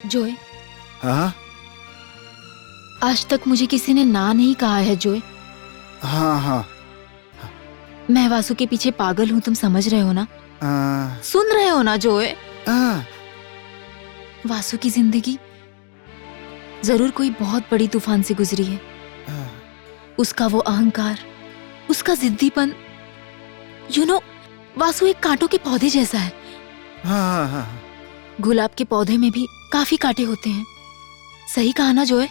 जोए, हाँ आज तक मुझे किसी ने ना नहीं कहा है जोए। हाँ हाँ। मैं वासु के पीछे पागल हूँ, तुम समझ रहे हो ना? सुन रहे हो ना जोए? वासु की जिंदगी जरूर कोई बहुत बड़ी तूफान से गुजरी है। उसका वो अहंकार, उसका जिद्दीपन, वासु एक कांटों के पौधे जैसा है। हाँ। गुलाब के पौधे में भी काफी कांटे होते हैं। सही कहा ना जोए?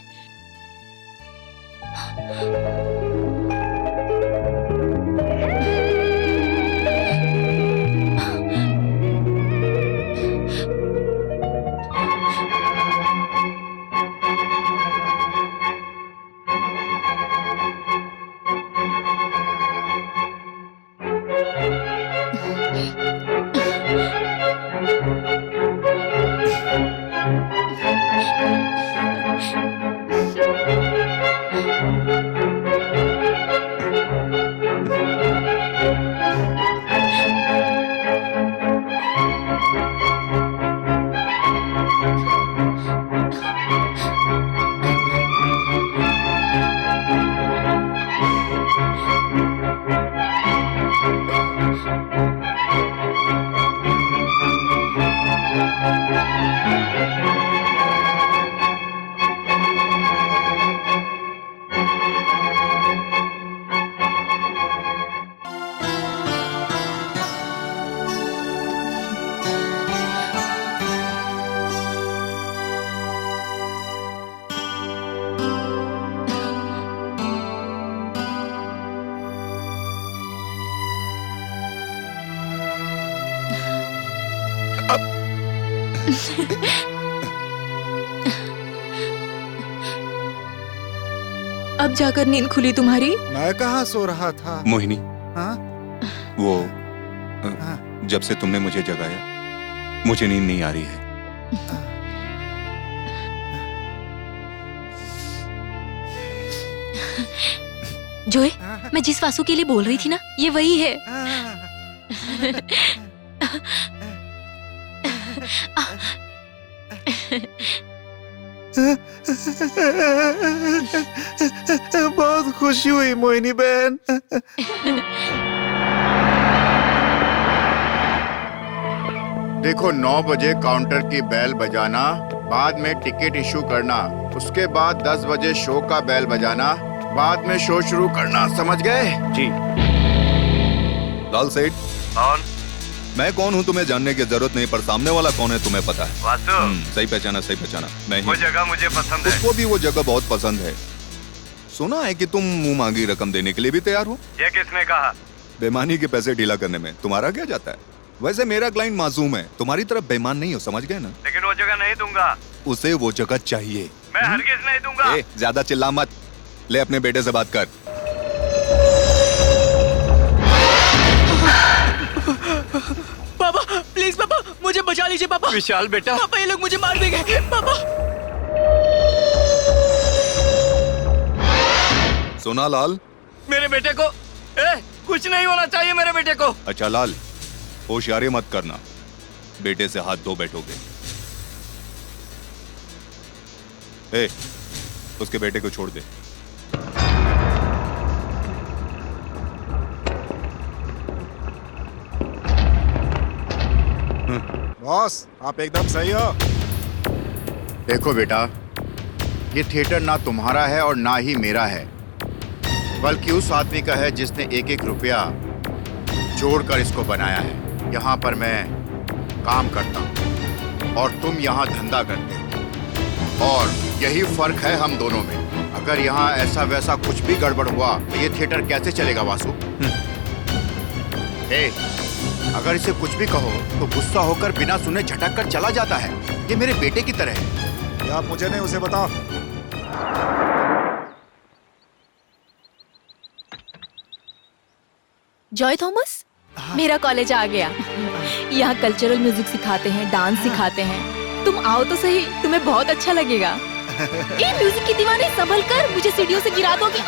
अब जाकर नींद खुली तुम्हारी? मैं कहाँ सो रहा था। मोहिनी, हाँ? वो हाँ। जब से तुमने मुझे जगाया मुझे नींद नहीं आ रही है। जोए, मैं जिस वासु के लिए बोल रही थी ना, ये वही है। बहुत खुशी हुई मोहिनी बहन। देखो 9 बजे काउंटर की बेल बजाना, बाद में टिकट इशू करना, उसके बाद 10 बजे शो का बेल बजाना, बाद में शो शुरू करना, समझ गए? जी। लाल सेठ, कौन? मैं कौन हूँ तुम्हें जानने की जरूरत नहीं, पर सामने वाला कौन है तुम्हें पता है। वासु, सही पहचाना। मैं वो ही। जगह मुझे पसंद है। उसको भी वो जगह बहुत पसंद है। सुना है कि तुम मुंह मांगी रकम देने के लिए भी तैयार हो। ये किसने कहा? बेईमानी के पैसे ढीला करने में तुम्हारा क्या जाता है। वैसे मेरा क्लाइंट मासूम है, तुम्हारी तरफ बेईमान नहीं हो, समझ गए ना। लेकिन वो जगह नहीं दूंगा। उसे वो जगह चाहिए। मैं हरगिज नहीं दूंगा। ज्यादा चिल्ला मत, ले अपने बेटे से बात कर। पापा प्लीज पापा, मुझे बचा लीजिए पापा। विशाल बेटा, पापा ये लोग मुझे मार देंगे पापा। सुना लाल, मेरे बेटे को कुछ नहीं होना चाहिए मेरे बेटे को। अच्छा लाल, होशियारी मत करना, बेटे से हाथ धो बैठोगे। उसके बेटे को छोड़ दे। बॉस, आप एकदम सही हो। देखो बेटा, ये थिएटर ना तुम्हारा है और ना ही मेरा है, बल्कि उस आदमी का है जिसने एक एक रुपया जोड़कर इसको बनाया है। यहाँ पर मैं काम करता हूँ और तुम यहाँ धंधा करते हो, और यही फर्क है हम दोनों में। अगर यहाँ ऐसा वैसा कुछ भी गड़बड़ हुआ तो ये थिएटर कैसे चलेगा वासु? अगर इसे कुछ भी कहो तो गुस्सा होकर बिना सुने झटक कर चला जाता है। ये मेरे बेटे की तरह है। ये आप मुझे नहीं, उसे बताओ। जॉय थॉमस, मेरा कॉलेज आ गया। यहाँ कल्चरल म्यूजिक सिखाते हैं, डांस सिखाते हैं। तुम आओ तो सही, तुम्हें बहुत अच्छा लगेगा। ये म्यूजिक की दीवानी, संभल कर, मुझे सीढ़ियों से गिरा दोगी।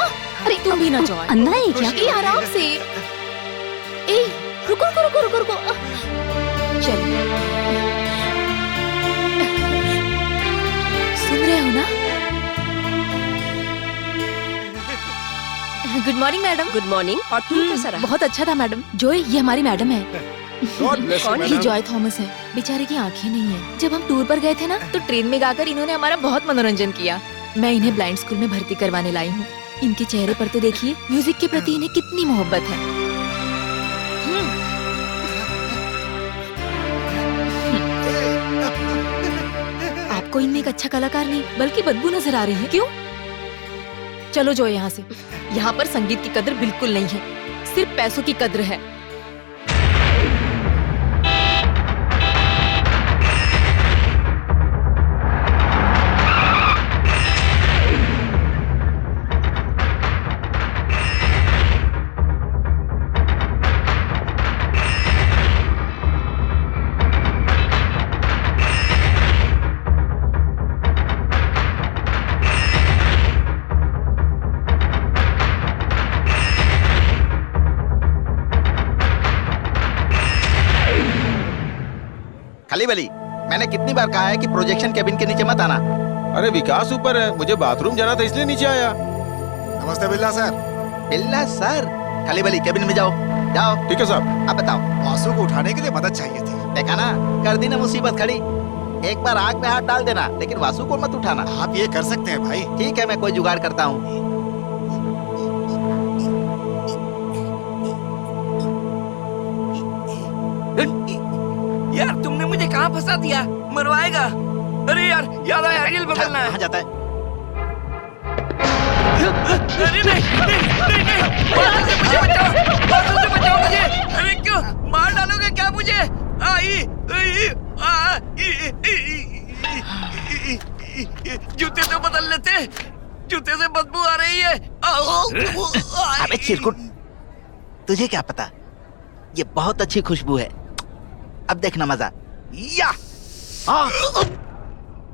अरे तुम भी ना जॉय। अंधा है क्या? ये आराम से। ए, रुको। चल। Good morning madam. Good morning. और तू कैसा रहा? बहुत अच्छा था मैडम। जॉय ये हमारी मैडम है। कौन? ये जॉय थॉमस है। बेचारे की आंखें नहीं है। जब हम टूर पर गए थे ना तो ट्रेन में गाकर इन्होंने हमारा बहुत मनोरंजन किया। मैं इन्हें ब्लाइंड स्कूल में भर्ती करवाने लाई हूँ। इनके चेहरे पर तो देखिए म्यूजिक के प्रति इन्हें कितनी मोहब्बत है। आपको इनमें एक अच्छा कलाकार नहीं बल्कि बदबू नजर आ रही है, क्यों? चलो जो यहाँ से। यहाँ पर संगीत की कद्र बिल्कुल नहीं है, सिर्फ पैसों की कद्र है। खाली बली, मैंने कितनी बार कहा है कि प्रोजेक्शन केबिन के नीचे मत आना। अरे विकास ऊपर है, मुझे बाथरूम जाना था इसलिए नीचे आया। नमस्ते बिल्ला सर। बिल्ला सर, खाली बली केबिन में जाओ। जाओ। ठीक है साहब। अब बताओ। वासु को उठाने के लिए मदद चाहिए थी। देखा ना, कर दी ना मुसीबत खड़ी। एक बार आग में हाथ डाल देना, लेकिन वासु को मत उठाना। आप ये कर सकते हैं भाई। ठीक है, मैं कोई जुगाड़ करता हूँ। यार तुमने मुझे कहाँ फंसा दिया? मरवाएगा। अरे यार याद आया, रील बदलना है। कहाँ जाता है? अरे नहीं नहीं नहीं नहीं, बादल से मुझे बचाओ, बादल से बचाओ मुझे। अरे क्यों मार डालोगे क्या मुझे? जूते तो बदल लेते, जूते से बदबू आ रही है। अबे चिरकुट, तुझे क्या पता? ये बहुत अच्छी खुशबू है। अब देखना मजा। या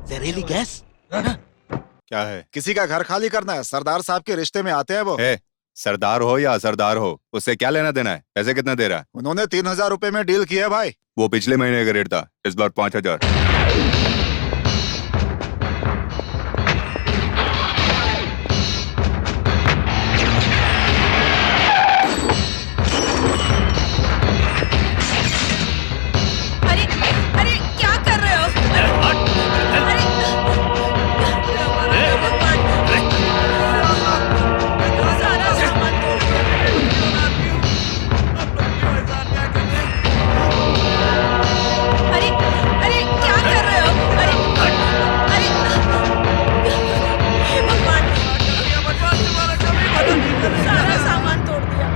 जहरीली गैस। क्या है? किसी का घर खाली करना है, सरदार साहब के रिश्ते में आते हैं वो। ए, सरदार हो या असरदार हो, उससे क्या लेना देना है? पैसे कितना दे रहा है? उन्होंने 3000 रुपए में डील किया भाई। वो पिछले महीने का रेट था, इस बार 5000। अरे अरे क्या कर रहे हो? सारा सामान तोड़ अरे अरे क्या कर रहे हो? अरे अरे हे भगवान, सारा सामान तोड़ दिया।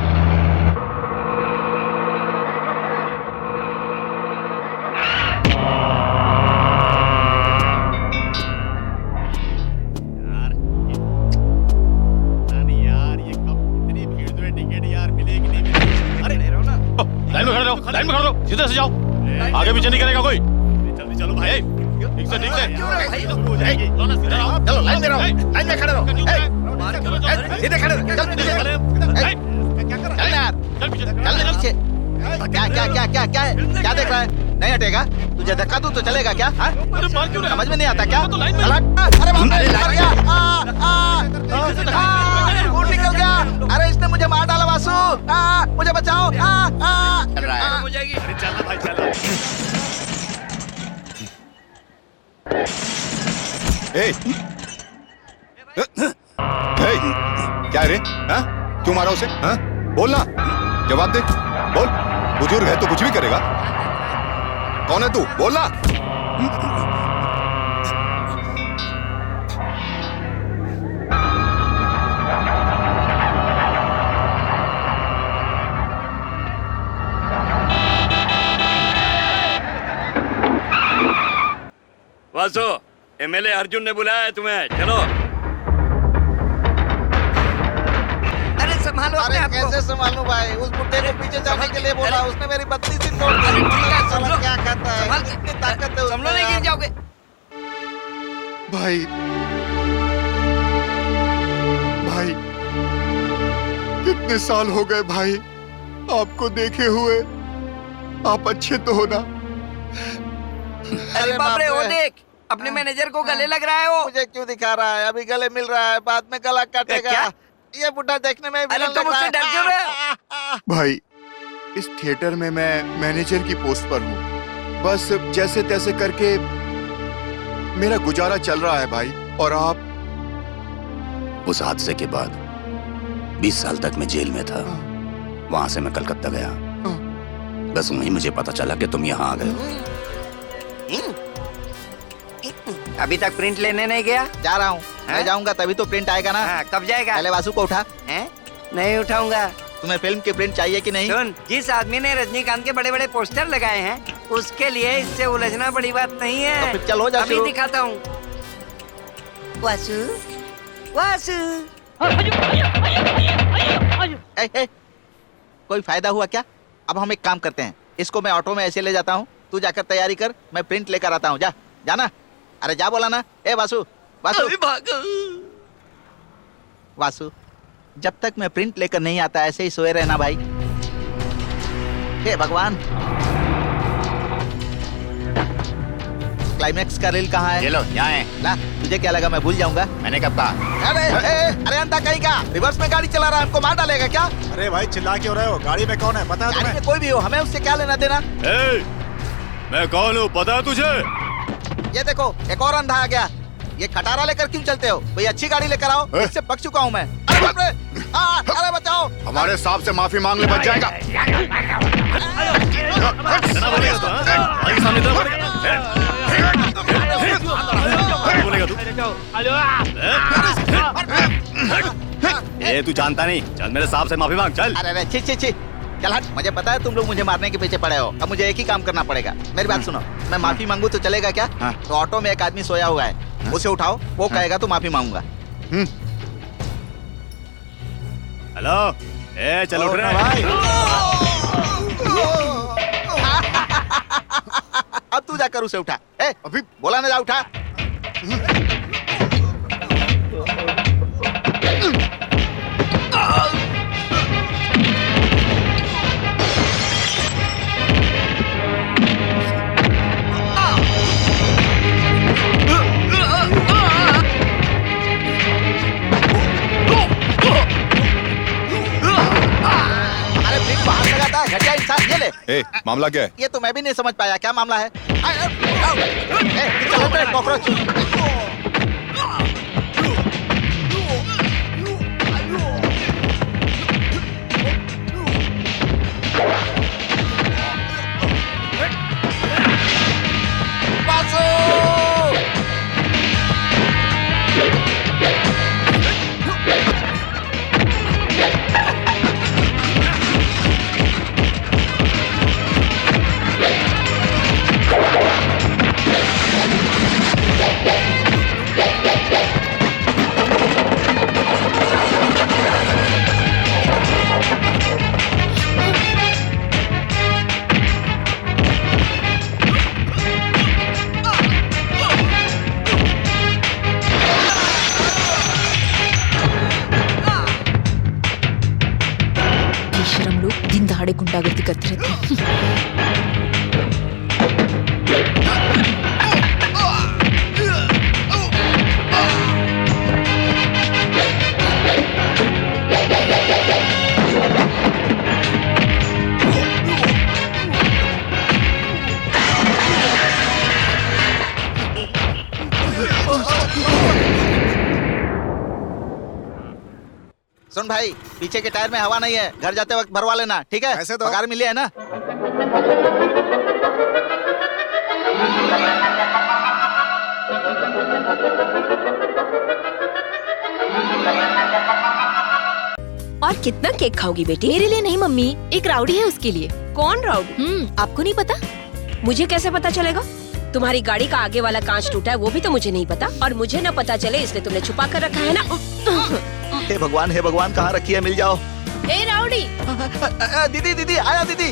लाइन में खड़े रहो, लाइन में खड़े रहो, सीधे से जाओ, आगे पीछे नहीं करेगा कोई। जल्दी चलो भाई, ठीक से ठीक से। चलो लाइन में रहो, लाइन में खड़े रहो। सीधे खड़े रहो, चल पीछे। चल यार, चल पीछे। क्या क्या क्या क्या क्या है? क्या देख रहा है? नहीं हटेगा? तुझे धक्का दूं तो चलेगा क्या? हाँ? समझ में नहीं आता क्या? अरे बाप रे, लग गया। खून निकल गया। अरे इसने मुझे मार डाला वासु। मुझे बचाओ। चल रहा है। हो जाएगी। अरे चलना भाई, चलना। ए! ए! क्या रे? हाँ? क्यों मारा उसे? हाँ? बोलना, जवाब दे, बोल। बुजुर्ग है तो कुछ भी करेगा। कौन है तू? बोलना। वासु, एमएलए अर्जुन ने बुलाया है तुम्हें, चलो। अरे संभालो अपने आप को। कैसे संभालूं भाई? उस बुड्ढे को पीछे जाने के लिए बोला, उसने मेरी बत्ती सी तोड़ दी। साला क्या कहता है? कितनी ताकत है उसमें। संभलो, नहीं गिर जाओगे। भाई भाई कितने साल हो गए भाई आपको देखे हुए। आप अच्छे तो हो ना? अरे बाप रे, वो देख, अपने मैनेजर को गले लग रहा है वो। मुझे क्यों दिखा रहा है? अभी गले मिल रहा है, बाद में गला काटेगा। क्या? ये बुढ़ा देखने में अरे विलन तुम लग रहा उससे है। डर क्यों रहे हो? भाई इस थिएटर में मैं मैनेजर की पोस्ट पर हूँ। बस जैसे तैसे करके मेरा गुजारा चल रहा है भाई। और आप? उस हादसे के बाद 20 साल तक मैं जेल में था। वहां से मैं कलकत्ता गया। बस वहीं मुझे पता चला कि तुम यहाँ आ गए हो। अभी तक प्रिंट लेने नहीं गया? जा रहा हूँ। मैं जाऊंगा तभी तो प्रिंट आएगा ना। हाँ, कब जाएगा? पहले वासु को उठा। हैं? नहीं उठाऊंगा। तुम्हें फिल्म की प्रिंट चाहिए कि नहीं? सुन, जिस आदमी ने रजनीकांत के बड़े बड़े पोस्टर लगाए हैं उसके लिए इससे उलझना बड़ी बात नहीं है। तो फिर चल हो जा अभी शुरू। दिखाता हूँ। वासु, वासु। ए, कोई फायदा हुआ क्या? अब हम एक काम करते हैं, इसको मैं ऑटो में ऐसे ले जाता हूँ, तू जाकर तैयारी कर, मैं प्रिंट लेकर आता हूँ। जा जाना। अरे जा बोला ना। ए वासु, वासु, वासु, जब तक मैं प्रिंट लेकर नहीं आता ऐसे ही सोए रहना भाई। हे भगवान, क्लाइमेक्स का रील कहाँ है? ये लो, यहाँ है। ला, तुझे क्या लगा मैं भूल जाऊंगा? मैंने कब कहा? अरे अंधा कहीं का, रिवर्स में गाड़ी चला रहा है, हमको मार डालेगा क्या? अरे भाई चिल्ला क्यों रहे हो? गाड़ी में कौन है पता है गाड़ी तुम्हें? में कोई भी हो, हमें उससे क्या लेना देना? मैं कौन हूँ पता है तुझे? ये देखो, एक और अंधा आ गया। ये खटारा लेकर क्यों चलते हो? कोई अच्छी गाड़ी लेकर आओ, इससे पक चुका हूँ मैं। अरे बाप रे! अरे बचाओ! हमारे सांप से माफी मांग ले, बच जाएगा। इतना बोलेगा तो, हाँ? आगे सामने इतना बोलेगा तू? तू जानता नहीं, चल मेरे सांप से माफी मांग, चल। अरे छी छी छी, चल हट। मुझे पता है तुम लोग मुझे मारने के पीछे पड़े हो। अब मुझे एक ही काम करना पड़ेगा। मेरी बात सुनो, मैं माफी मांगू तो चलेगा क्या? हाँ। तो ऑटो में एक आदमी सोया हुआ है, उसे उठाओ, वो कहेगा तो माफी मांगूंगा। हेलो, चल उठ रहे भाई अब तू जाकर उसे उठा। अभी बोला ना, जा उठा। अरे फिर बाहर लगा था, घटिया इंसान। ये ले। ए, मामला क्या है? ये तो मैं भी नहीं समझ पाया क्या मामला है। चलो तो कॉकरोच। बेशरम लोग दिन दहाड़े गुंडागर्दी करते रहते हैं। सुन भाई, पीछे के टायर में हवा नहीं है, घर जाते वक्त भरवा लेना, ठीक है? पैसे दो। पगार मिली है ना? और कितना केक खाओगी बेटी? मेरे लिए नहीं मम्मी, एक राउडी है उसके लिए। कौन राउडी? आपको नहीं पता? मुझे कैसे पता चलेगा? तुम्हारी गाड़ी का आगे वाला कांच टूटा है वो भी तो मुझे नहीं पता, और मुझे न पता चले इसलिए तुमने छुपा कर रखा है ना। हे भगवान, कहाँ रखी है, मिल जाओ। ए राउडी! दीदी दीदी, आया दीदी।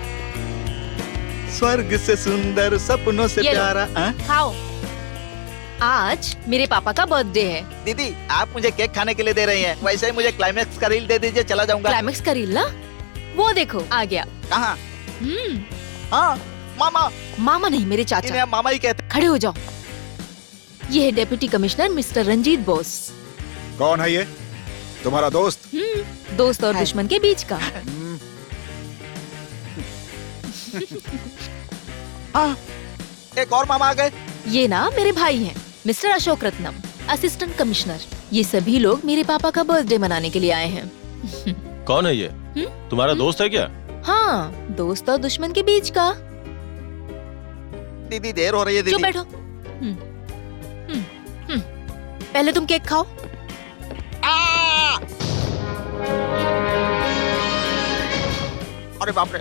स्वर्ग से सुंदर, सपनों से ये लो। प्यारा। खाओ। आज मेरे पापा का बर्थडे है। दीदी, आप मुझे केक खाने के लिए दे रही हैं, वैसे ही मुझे क्लाइमेक्स का रील दे दीजिए, चला जाऊंगा। क्लाइमेक्स का रील ना? वो देखो आ गया। कहाँ? हाँ, मामा। मामा नहीं, मेरे इन्हें चाचा। आप मामा ही कहते। खड़े हो जाओ। ये है deputy commissioner mister Ranjit Bose. कौन है ये? तुम्हारा दोस्त? दोस्त और दुश्मन के बीच का। हाँ, एक और मामा आ गए। ये ना मेरे भाई हैं, mister Ashok Ratnam, assistant commissioner. ये सभी लोग मेरे पापा का बर्थडे मनाने के लिए आए हैं। कौन है ये? तुम्हारा दोस्त है क्या? हाँ, दोस्त और दुश्मन के बीच का। दीदी देर हो रही है। दीदी चुप बैठो। पहले तुम केक खाओ। अरे बाप रे।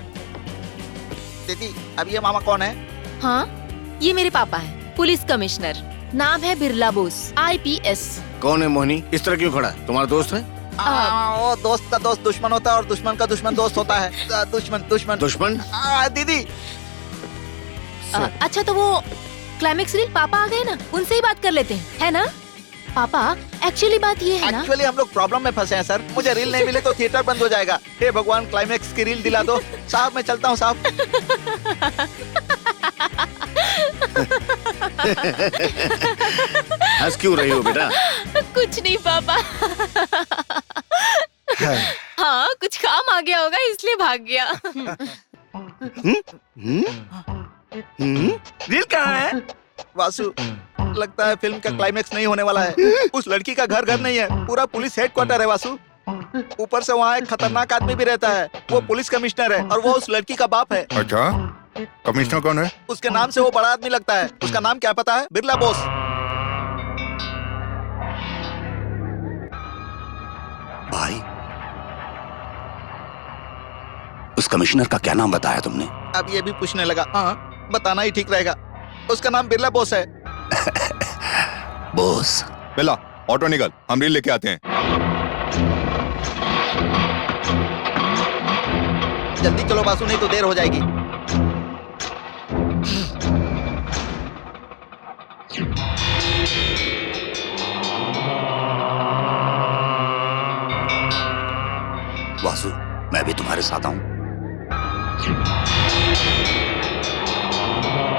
दीदी अब ये मामा कौन है? हाँ, ये मेरे पापा हैं, पुलिस कमिश्नर। नाम है बिरला बोस, IPS। कौन है मोहिनी? इस तरह क्यों खड़ा है? तुम्हारा दोस्त है? वो दोस्त का दोस्त दुश्मन होता है और दुश्मन का दुश्मन दोस्त होता है। दुश्मन। दीदी अच्छा तो वो क्लाइमेक्स रील पापा आ गए ना, उनसे ही बात कर लेते हैं, है ना? पापा एक्चुअली बात ये है ना। एक्चुअली हम लोग प्रॉब्लम में फंसे हैं सर। मुझे रील नहीं मिले तो थिएटर बंद हो जाएगा। हे भगवान, क्लाइमेक्स की रील दिला दो। साहब मैं चलता हूँ साहब। हंस क्यों रही हो बेटा? कुछ नहीं पापा। हाँ, कुछ काम आ गया होगा इसलिए भाग गया। रील कहाँ है? वासु, लगता है फिल्म का क्लाइमेक्स नहीं होने वाला है। उस लड़की का घर नहीं है, पूरा पुलिस हेडक्वार्टर है वासु। ऊपर से वहाँ एक खतरनाक आदमी भी रहता है। वो पुलिस कमिश्नर है और वो उस लड़की का बाप है। अच्छा, कमिश्नर कौन है? उसके नाम से वो बड़ा आदमी लगता है। उसका नाम क्या पता है? बिरला बोस। भाई, उस कमिश्नर का क्या नाम बताया तुमने? अब ये भी पूछने लगा। हाँ, बताना ही ठीक रहेगा। उसका नाम बिरला बोस है। बोस। बिरला, ऑटो निकल, हम रील लेके आते हैं। जल्दी चलो बासु, नहीं तो देर हो जाएगी। वासु, मैं भी तुम्हारे साथ आऊं?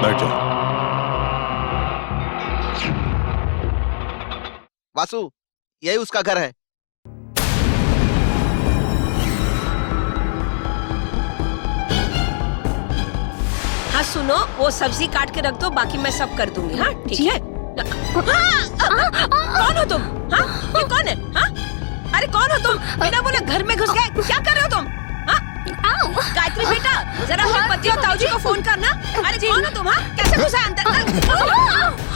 बैठ जाओ। वासु, यही उसका घर है। हाँ सुनो, वो सब्जी काट के रख दो, बाकी मैं सब कर दूंगी। हाँ ठीक है। कौन हो तुम? हाँ, ये कौन है? हाँ, अरे कौन हो तुम? बिना बोले घर में घुस गए, क्या कर रहे हो तुम? हाँ? गायत्री बेटा, जरा अपने पति और ताऊजी को फोन करना। अरे कौन हो तुम? हाँ, कैसे घुसा अंदर?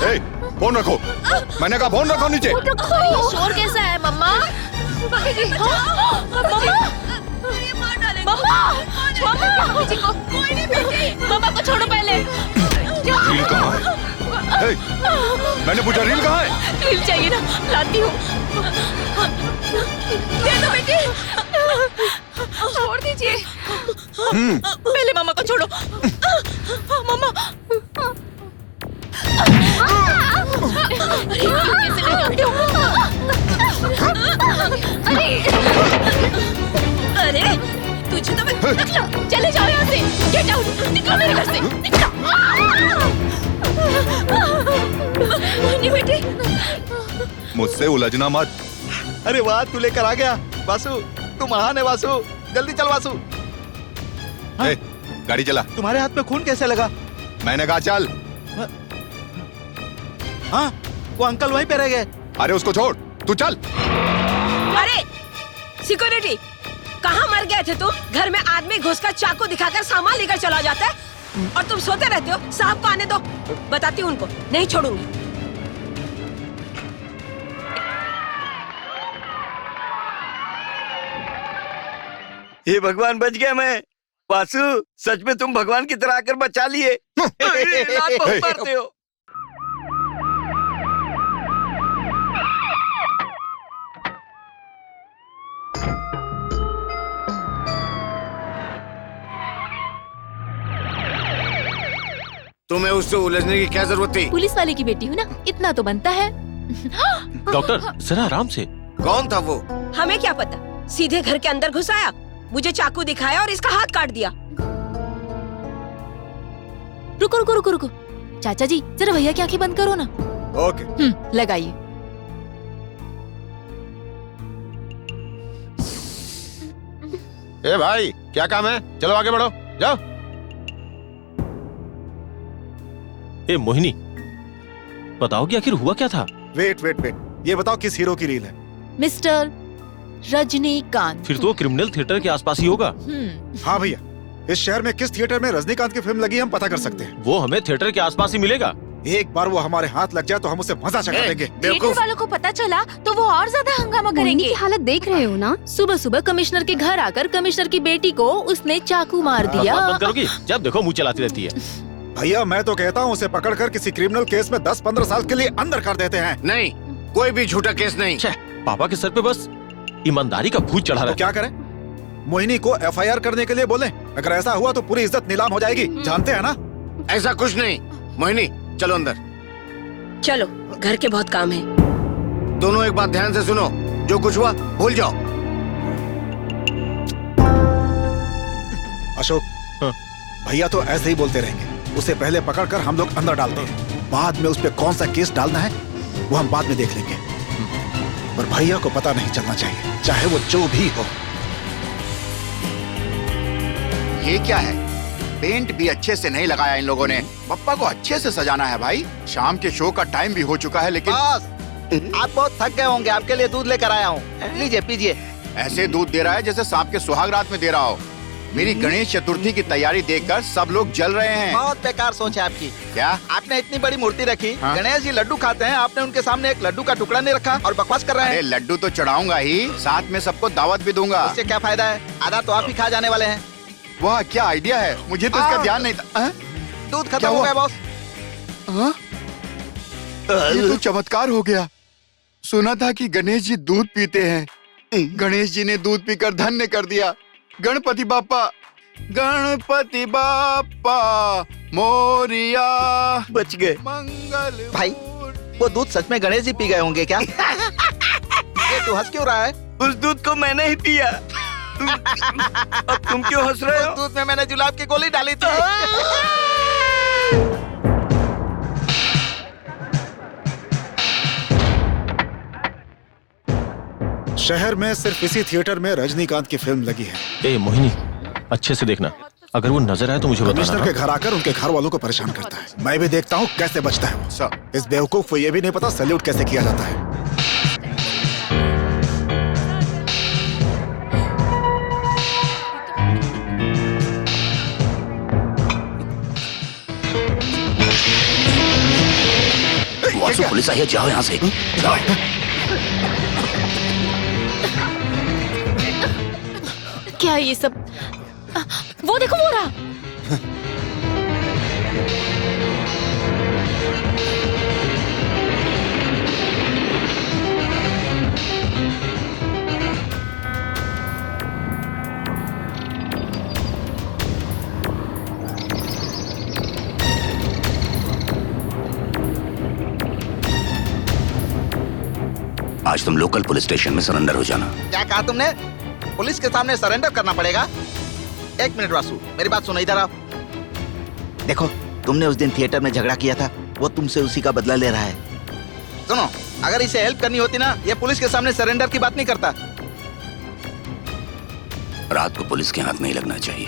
ए, फोन रखो। मैंने कहा फोन रखो नीचे। ये शोर कैसा है मम्मा? मम्मा को छोड़ो पहले। रील कहाँ है? ए, मैंने पूछा रील कहाँ है? रील चाहिए ना, लाती हूँ। दे दो बेटी। छोड़ दीजिए। पहले मम्मा को छोड़ो। मम्मा। कैसे ले जाते हो? अरे तुझे तो मैं निकलो, चले जाओ यहाँ से। गेट आउट, निकलो मेरे घर से, निकलो। नहीं बेटी। मुझसे उलझना मत। अरे वाह, तू लेकर आ गया वासु। तू महान है वासु। जल्दी चल वासु। ए, गाड़ी चला। तुम्हारे हाथ में खून कैसे लगा? मैंने कहा चल। हाँ, वो अंकल वहीं पे रह गए। अरे उसको छोड़, तू चल। अरे सिक्योरिटी, कहाँ मर गए थे तुम? घर में आदमी घुसकर चाकू दिखाकर सामान लेकर चला जाता है और तुम सोते रहते हो। साहब को आने दो, बताती हूँ उनको, नहीं छोड़ूंगी। ये भगवान, बच गया मैं। वासु, सच में तुम भगवान की तरह आकर बचा लिए। लात बहुत मारते हो। तुम्हें उससे उलझने की क्या जरूरत थी? पुलिस वाले की बेटी हूँ ना, इतना तो बनता है। डॉक्टर, जरा आराम से। कौन था वो? हमें क्या पता, सीधे घर के अंदर घुस आया, मुझे चाकू दिखाया और इसका हाथ काट दिया। रुको रुको रुको रुको, चाचा जी जरा भैया की आंखें बंद करो ना। ओके। लगाइए। ए भाई, क्या काम है? चलो आगे बढ़ो, जाओ। ए मोहिनी, बताओ कि आखिर हुआ क्या था? वेट वेट वेट, ये बताओ किस हीरो की रील है? मिस्टर रजनीकांत। फिर तो वो क्रिमिनल थिएटर के आसपास ही होगा। हाँ भैया, इस शहर में किस थिएटर में रजनीकांत की फिल्म लगी हम पता कर सकते हैं। वो हमें थिएटर के आसपास ही मिलेगा। एक बार वो हमारे हाथ लग जाए तो हम उसे मजा चखा देंगे। थिएटर वालों को पता चला तो वो और ज्यादा हंगामा करेंगे। की हालत देख रहे हो ना? सुबह सुबह कमिश्नर के घर आकर कमिश्नर की बेटी को उसने चाकू मार दिया। बंद करोगी? जब देखो मुंह चलाती रहती है। भैया मैं तो कहता हूँ उसे पकड़कर किसी क्रिमिनल केस में 10-15 साल के लिए अंदर कर देते हैं। नहीं, कोई भी झूठा केस नहीं। पापा के सर पे बस ईमानदारी का भूत चढ़ा रहा है। तो क्या करें? मोहिनी को एफआईआर करने के लिए बोले। अगर ऐसा हुआ तो पूरी इज्जत नीलाम हो जाएगी, जानते हैं ना? ऐसा कुछ नहीं। मोहिनी चलो अंदर। चलो, घर के बहुत काम है। दोनों एक बात ध्यान से सुनो, जो कुछ हुआ भूल जाओ। अशोक, भैया तो ऐसे ही बोलते रहेंगे। उसे पहले पकड़कर हम लोग अंदर डालते हैं, बाद में उस पे कौन सा केस डालना है वो हम बाद में देख लेंगे। पर भैया को पता नहीं चलना चाहिए, चाहे वो जो भी हो। ये क्या है? पेंट भी अच्छे से नहीं लगाया इन लोगों ने। पप्पा को अच्छे से सजाना है भाई। शाम के शो का टाइम भी हो चुका है, लेकिन बॉस, आप बहुत थक गए होंगे, आपके लिए दूध लेकर आया हूँ। लीजिए पीजिए। ऐसे दूध दे रहा है जैसे सांप के सुहाग रात में दे रहा हो। मेरी गणेश चतुर्थी की तैयारी देखकर सब लोग जल रहे हैं। बहुत बेकार सोच है आपकी। क्या? आपने इतनी बड़ी मूर्ति रखी, हाँ? गणेश जी लड्डू खाते हैं, आपने उनके सामने एक लड्डू का टुकड़ा नहीं रखा और बकवास कर रहे हैं। अरे लड्डू तो चढ़ाऊंगा ही, साथ में सबको दावत भी दूंगा। उससे क्या फायदा है? आधा तो आप ही खा जाने वाले हैं। वाह क्या आइडिया है, मुझे तो इसका ध्यान नहीं था। दूध खत्म हो गया बॉस। ये तो चमत्कार हो गया। सुना था कि गणेश जी दूध पीते हैं। गणेश जी ने दूध पीकर धन्य कर दिया। गणपति बाप्पा, गणपति बाप्पा मोरिया। बच गए मंगल भाई। वो दूध सच में गणेश जी पी गए होंगे क्या? ये तू हंस क्यों रहा है? उस दूध को मैंने ही पिया। अब तुम क्यों हंस रहे हो? दूध में मैंने जुलाब की गोली डाली थी। शहर में सिर्फ इसी थिएटर में रजनीकांत की फिल्म लगी है। ए मोहिनी, अच्छे से देखना, अगर वो नजर आए तो मुझे बताना। कमिश्नर के घर आकर उनके घर वालों को परेशान करता है। मैं भी देखता हूँ कैसे बचता है वो। इस बेवकूफ को ये भी नहीं पता सैल्यूट कैसे किया जाता है। वासु, पुलिस आई है, जाओ यहाँ से, जाओ। क्या ये सब? वो देखो वो रहा। आज तुम लोकल पुलिस स्टेशन में सरेंडर हो जाना। क्या कहा तुमने? पुलिस के सामने सरेंडर करना पड़ेगा? एक मिनट वासु, मेरी बात सुनो, इधर आओ। देखो, तुमने उस दिन थिएटर में झगड़ा किया था, वो तुमसे उसी का बदला ले रहा है। सुनो, अगर इसे हेल्प करनी होती ना, ये पुलिस के सामने सरेंडर की बात नहीं करता। रात को पुलिस के हाथ नहीं लगना चाहिए।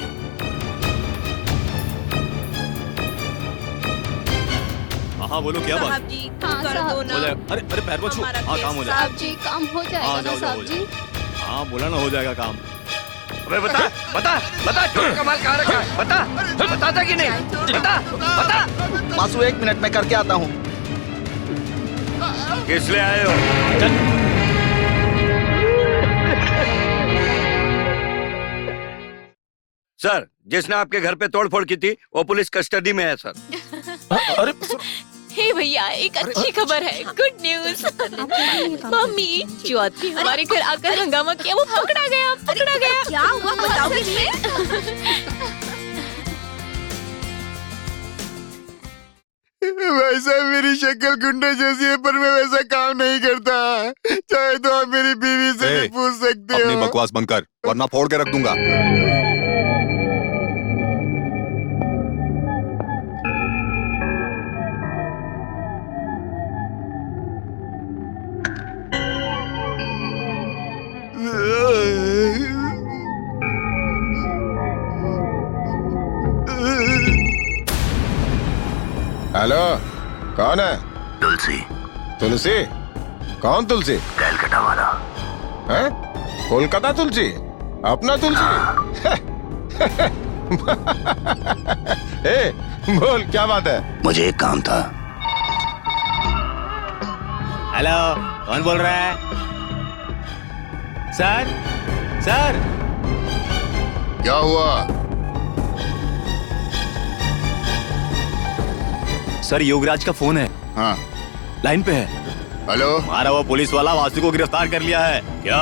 हाँ बोलो, क्या बात? साहब जी, कर दो ना। अरे अरे पैर मत छू। हाँ काम हो जाएगा। साहब जी, काम हो जाएगा ना साहब जी? हाँ बोला ना, हो जाएगा काम। अबे बता बता बता, चोर का माल कहाँ रखा है? बता, बताता कि नहीं? बता बता। वासु, एक मिनट में करके आता हूँ। किस लिए आए हो? सर, जिसने आपके घर पे तोड़फोड़ की थी वो पुलिस कस्टडी में है सर। अरे हे भैया, एक अच्छी खबर है, गुड न्यूज। मम्मी, जो आदमी हमारे घर आकर हंगामा किया वो पकड़ा गया, पकड़ा गया। क्या हुआ बताओगे मुझे? वैसा मेरी शक्ल गुंडे जैसी है, पर मैं वैसा काम नहीं करता। चाहे तो आप मेरी बीवी से भी पूछ सकते हो। अपनी बकवास बंद कर, वरना फोड़ के रख दूंगा। हेलो, कौन है? तुलसी। तुलसी? कौन तुलसी? कैलकाटा वाला। हैं? कोलकाता तुलसी? अपना तुलसी? ए, बोल क्या बात है? मुझे एक काम था। हेलो, कौन बोल रहा है? Sir, sir. क्या हुआ? सर योगराज का फोन है। हाँ, लाइन पे है। हेलो। हमारा वो पुलिस वाला वासु को गिरफ्तार कर लिया है। क्या?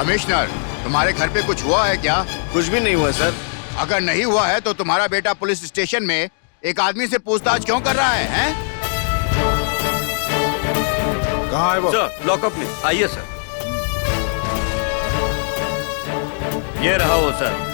कमिश्नर, तुम्हारे घर पे कुछ हुआ है क्या? कुछ भी नहीं हुआ सर। अगर नहीं हुआ है तो तुम्हारा बेटा पुलिस स्टेशन में एक आदमी से पूछताछ क्यों कर रहा है, हैं? कहाँ है वो? सर, लॉकअप में। आइए सर। ये रहा वो सर।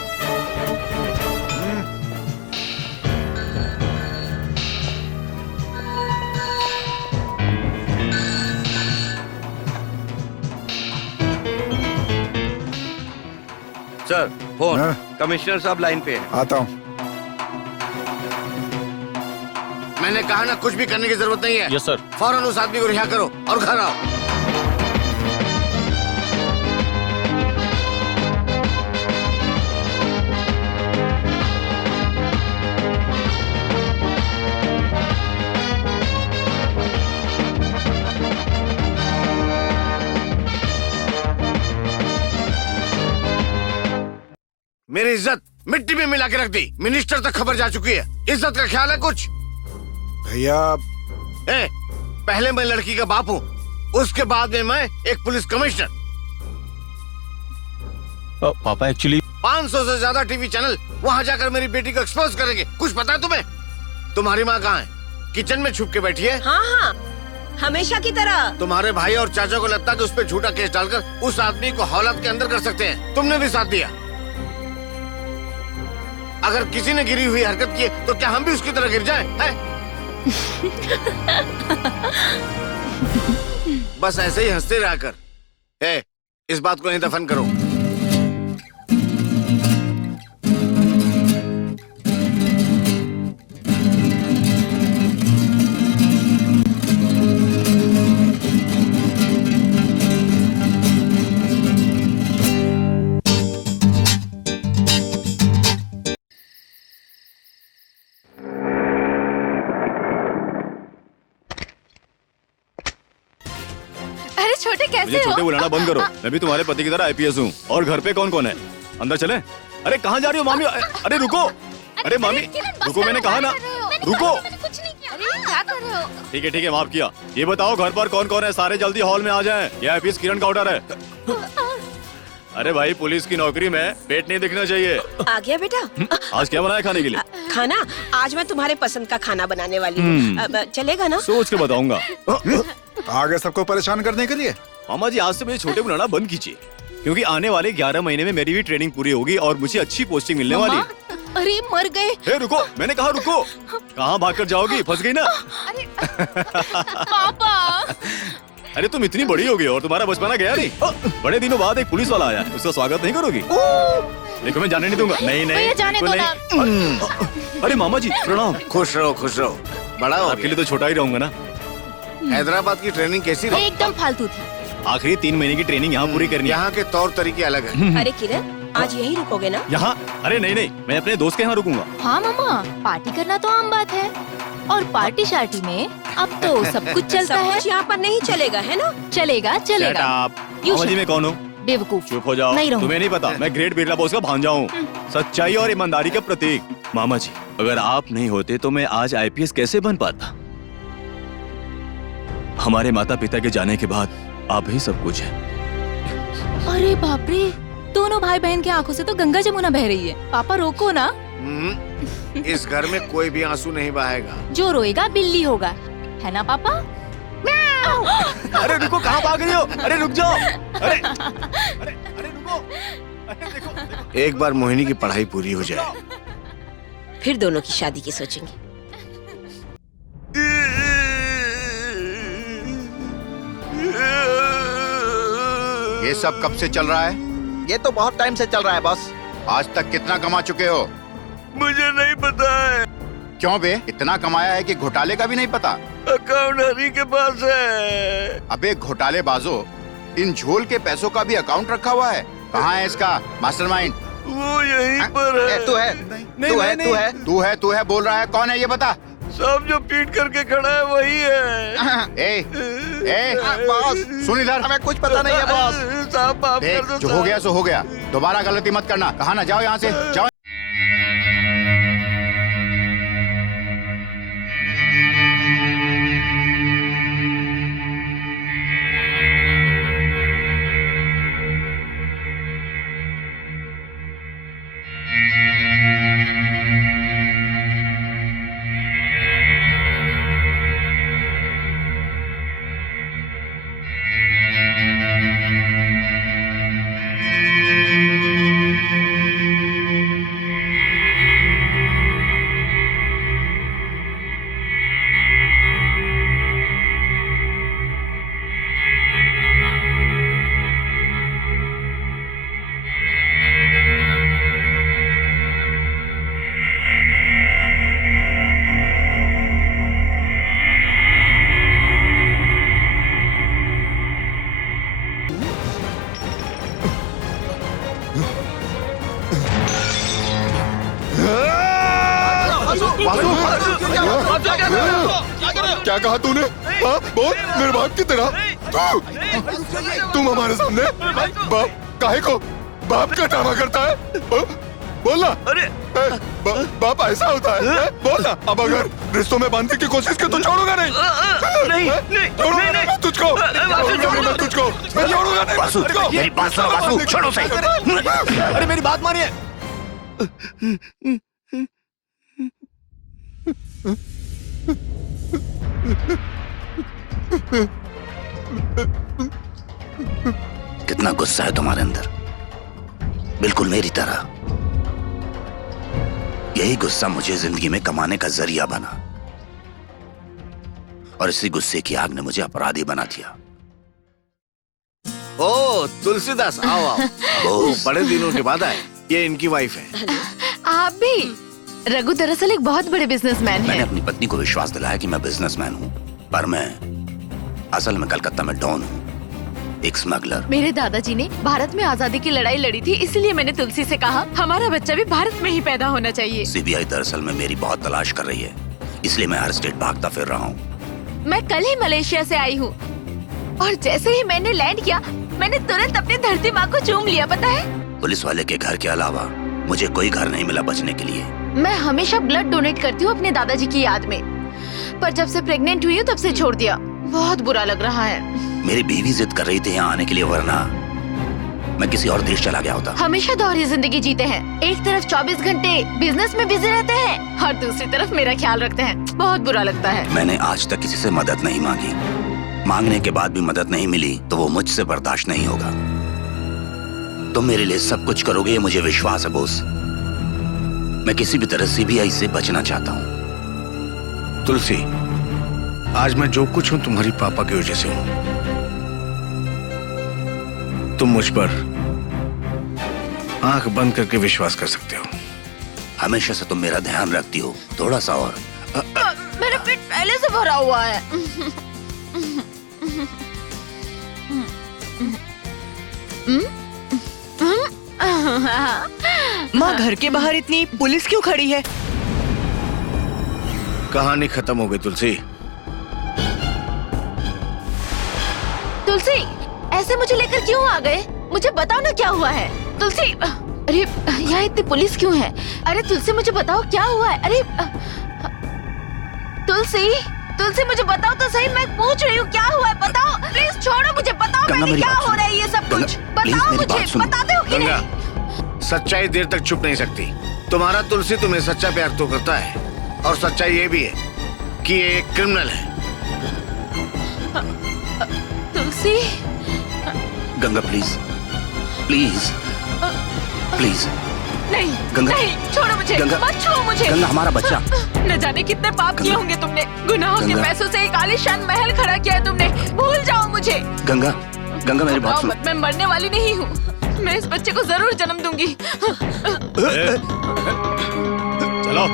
Sir, phone. हाँ? कमिश्नर साहब लाइन पे है। आता हूँ। मैंने कहा ना, कुछ भी करने की जरूरत नहीं है। Yes sir. फौरन उस आदमी को रिहा करो और घर आओ। मेरी इज्जत मिट्टी में मिला के रख दी। मिनिस्टर तक खबर जा चुकी है। इज्जत का ख्याल है कुछ? भैया ए, पहले मैं लड़की का बाप हूँ, उसके बाद में मैं एक पुलिस कमिश्नर। पापा एक्चुअली 500 से ज्यादा टीवी चैनल वहाँ जाकर मेरी बेटी को एक्सपोज करेंगे। कुछ पता है तुम्हें? तुम्हारी माँ कहाँ है? किचन में छुप के बैठी है। हाँ हाँ, हमेशा की तरह। तुम्हारे भाई और चाचा को लगता है कि उस पर झूठा केस डालकर उस आदमी को हौलात के अंदर कर सकते हैं। तुमने भी साथ दिया। अगर किसी ने गिरी हुई हरकत की है, तो क्या हम भी उसकी तरह गिर जाएं? हैं? बस ऐसे ही हंसते रहा कर। इस बात को नहीं दफन करो। अरे छोटे कैसे मुझे हो? छोटे बुलाना बंद करो। मैं भी तुम्हारे पति की तरह आईपीएस हूँ। और घर पे कौन कौन है? अंदर चले? अरे कहाँ जा रही हो मामी? अरे रुको। अरे मामी रुको, मैंने कहा ना रुको। कुछ नहीं किया। क्या कर रहे हो? ठीक है माफ किया। ये बताओ घर पर कौन कौन है? सारे जल्दी हॉल में आ जाएं। ये आईपीएस किरण का ऑर्डर है। अरे भाई, पुलिस की नौकरी में पेट नहीं दिखना चाहिए। आ गया बेटा। आज क्या बनाया खाने के लिए? खाना आज मैं तुम्हारे पसंद का खाना बनाने वाली हूँ। अब चलेगा ना? सोच के बताऊंगा। आगे सबको परेशान करने के लिए। मामा जी, आज से मुझे छोटे बुलाना बंद कीजिए, क्योंकि आने वाले 11 महीने में मेरी भी ट्रेनिंग पूरी होगी और मुझे अच्छी पोस्टिंग मिलने वाली है। अरे मर गए। हे रुको, मैंने कहा रुको। कहाँ भागकर जाओगी? फंस गई ना? पापा। अरे तुम इतनी बड़ी हो गई और तुम्हारा बचपना गया नहीं। बड़े दिनों बाद एक पुलिस वाला आया है, उसका स्वागत नहीं करोगी? देखो मैं जाने नहीं दूंगा। नहीं भैया जाने दो ना। नहीं। अरे मामा जी प्रणाम। खुश रहो, खुश रहो। बड़ा हो आपके लिए तो छोटा ही रहूंगा ना। हैदराबाद की ट्रेनिंग कैसी रही? एकदम फालतू थी। आखिरी 3 महीने की ट्रेनिंग यहाँ पूरी करनी है। यहाँ के तौर तरीके अलग हैं। अरे किरण, आज यहीं रुकोगे ना? यहाँ? अरे नहीं, मैं अपने दोस्त के यहाँ रुकूंगा। हाँ मामा, पार्टी करना तो आम बात है। और पार्टी शार्टी में अब तो सब कुछ चलता सब है। कुछ यहाँ पर नहीं चलेगा, है ना? चलेगा चलेगा। मामा जी मैं कौन हूँ? बेवकूफ। चुप हो जाओ। नहीं रहूंगा। तुम्हें नहीं पता, मैं ग्रेट बिरला बॉस का भांजा हूँ। सच्चाई और ईमानदारी का प्रतीक। मामा जी, अगर आप नहीं होते तो मैं आज आईपीएस कैसे बन पाता? हमारे माता पिता के जाने के बाद आप ही सब कुछ है। अरे बाप रे, दोनों भाई बहन की आंखों से तो गंगा जमुना बह रही है। पापा रोको ना। इस घर में कोई भी आंसू नहीं बहेगा। जो रोएगा बिल्ली होगा, है ना पापा? अरे रुको, कहाँ भाग रही हो? अरे रुक जाओ। अरे रुको। अरे देखो। एक बार मोहिनी की पढ़ाई पूरी हो जाए, फिर दोनों की शादी की सोचेंगे। ये सब कब से चल रहा है? ये तो बहुत टाइम से चल रहा है बॉस। आज तक कितना कमा चुके हो? मुझे नहीं पता है। क्यों बे, इतना कमाया है कि घोटाले का भी नहीं पता? अकाउंट हरी के पास है। अबे घोटालेबाजो, इन झोल के पैसों का भी अकाउंट रखा हुआ है। कहाँ है इसका मास्टरमाइंड? वो यहीं पर है। तू है, तू है बोल रहा है, कौन है ये बता। सब जो पीट करके खड़ा है वही है। बॉस सुन इधर, हमें कुछ पता नहीं है बॉस। साहब माफ कर दो। जो हो गया सो हो गया, दोबारा गलती मत करना। कहा ना, जाओ यहाँ से जाओ। क्या कहा तूने? हाँ बोल, मेरे बाप की तरह तुम हमारे सामने बाप काहे को बाप का ड्रामा करता है? बोलना। अरे बाप ऐसा होता है? बोलना। अब अगर रिश्तों में बांधने की कोशिश की तो छोड़ूंगा नहीं। छोड़ूंगा नहीं मैं तुझको, मैं तुझको छोड़ूंगा नहीं। वासु, मेरी बात सुनो वासु, छोड़ो सही। अरे मेरी बात मानिए। कितना गुस्सा है तुम्हारे अंदर, बिल्कुल मेरी तरह। यही गुस्सा मुझे जिंदगी में कमाने का जरिया बना, और इसी गुस्से की आग ने मुझे अपराधी बना दिया। ओ तुलसीदास, आओ आओ। बड़े दिनों के बाद आए। ये इनकी वाइफ है। आप भी? रघु दरअसल एक बहुत बड़े बिजनेसमैन मैंने हैं। अपनी पत्नी को विश्वास दिलाया कि मैं बिजनेसमैन हूँ, पर मैं असल में कलकत्ता में डॉन हूँ, एक स्मगलर। मेरे दादाजी ने भारत में आजादी की लड़ाई लड़ी थी, इसलिए मैंने तुलसी से कहा हमारा बच्चा भी भारत में ही पैदा होना चाहिए। सीबीआई दरअसल में मेरी बहुत तलाश कर रही है, इसलिए मैं हर स्टेट भागता फिर रहा हूँ। मैं कल ही मलेशिया से आई हूँ, और जैसे ही मैंने लैंड किया, मैंने तुरंत अपनी धरती माँ को चूम लिया। पता है, पुलिस वाले के घर के अलावा मुझे कोई घर नहीं मिला बचने के लिए। मैं हमेशा ब्लड डोनेट करती हूँ अपने दादाजी की याद में, पर जब से प्रेग्नेंट हुई हूँ तब से छोड़ दिया। बहुत बुरा लग रहा है। मेरी बीवी जिद कर रही थी यहाँ आने के लिए, वरना मैं किसी और देश चला गया होता। हमेशा दोहरी जिंदगी जीते हैं, एक तरफ 24 घंटे बिजनेस में बिजी रहते हैं और दूसरी तरफ मेरा ख्याल रखते हैं। बहुत बुरा लगता है। मैंने आज तक किसी से मदद नहीं मांगी, मांगने के बाद भी मदद नहीं मिली तो वो मुझसे बर्दाश्त नहीं होगा। तुम मेरे लिए सब कुछ करोगे, ये मुझे विश्वास है बॉस। मैं किसी भी तरह सीबीआई से बचना चाहता हूँ। तुलसी, आज मैं जो कुछ हूँ तुम्हारी पापा की वजह से हूँ। तुम मुझ पर आंख बंद करके विश्वास कर सकते हो। हमेशा से तुम मेरा ध्यान रखती हो, थोड़ा सा और। मेरा पेट पहले से भरा हुआ है। माँ, घर के बाहर इतनी पुलिस क्यों खड़ी है? कहानी खत्म हो गई तुलसी। तुलसी, ऐसे मुझे लेकर क्यों आ गए? मुझे बताओ ना क्या हुआ है। तुलसी, अरे यहाँ इतनी पुलिस क्यों है? अरे तुलसी, मुझे बताओ क्या हुआ है? अरे तुलसी, तुलसी मुझे बताओ तो सही, मैं पूछ रही हूँ क्या हुआ है? बताओ प्लीज, छोड़ो मुझे, बताओ मैंने क्या हो रहा है ये सब कुछ। बताओ मुझे, बताते हो कि नहीं? सच्चाई देर तक छुप नहीं सकती। तुम्हारा तुलसी तुम्हें सच्चा प्यार तो करता है, और सच्चाई ये भी है कि ये एक क्रिमिनल है। तुलसी, गंगा प्लीज, प्लीज, प्लीज। नहीं गंगा, नहीं, छोड़ो मुझे, गंगा, मत छुओ मुझे। गंगा, हमारा बच्चा। न जाने कितने पाप किए होंगे तुमने। गुनाहों के गंगा, पैसों से एक आलीशान महल खड़ा किया है तुमने। भूल जाओ मुझे। गंगा, गंगा मेरी बात सुनो। मैं मरने वाली नहीं हूँ। मैं इस बच्चे को जरूर जन्म दूंगी। चलो।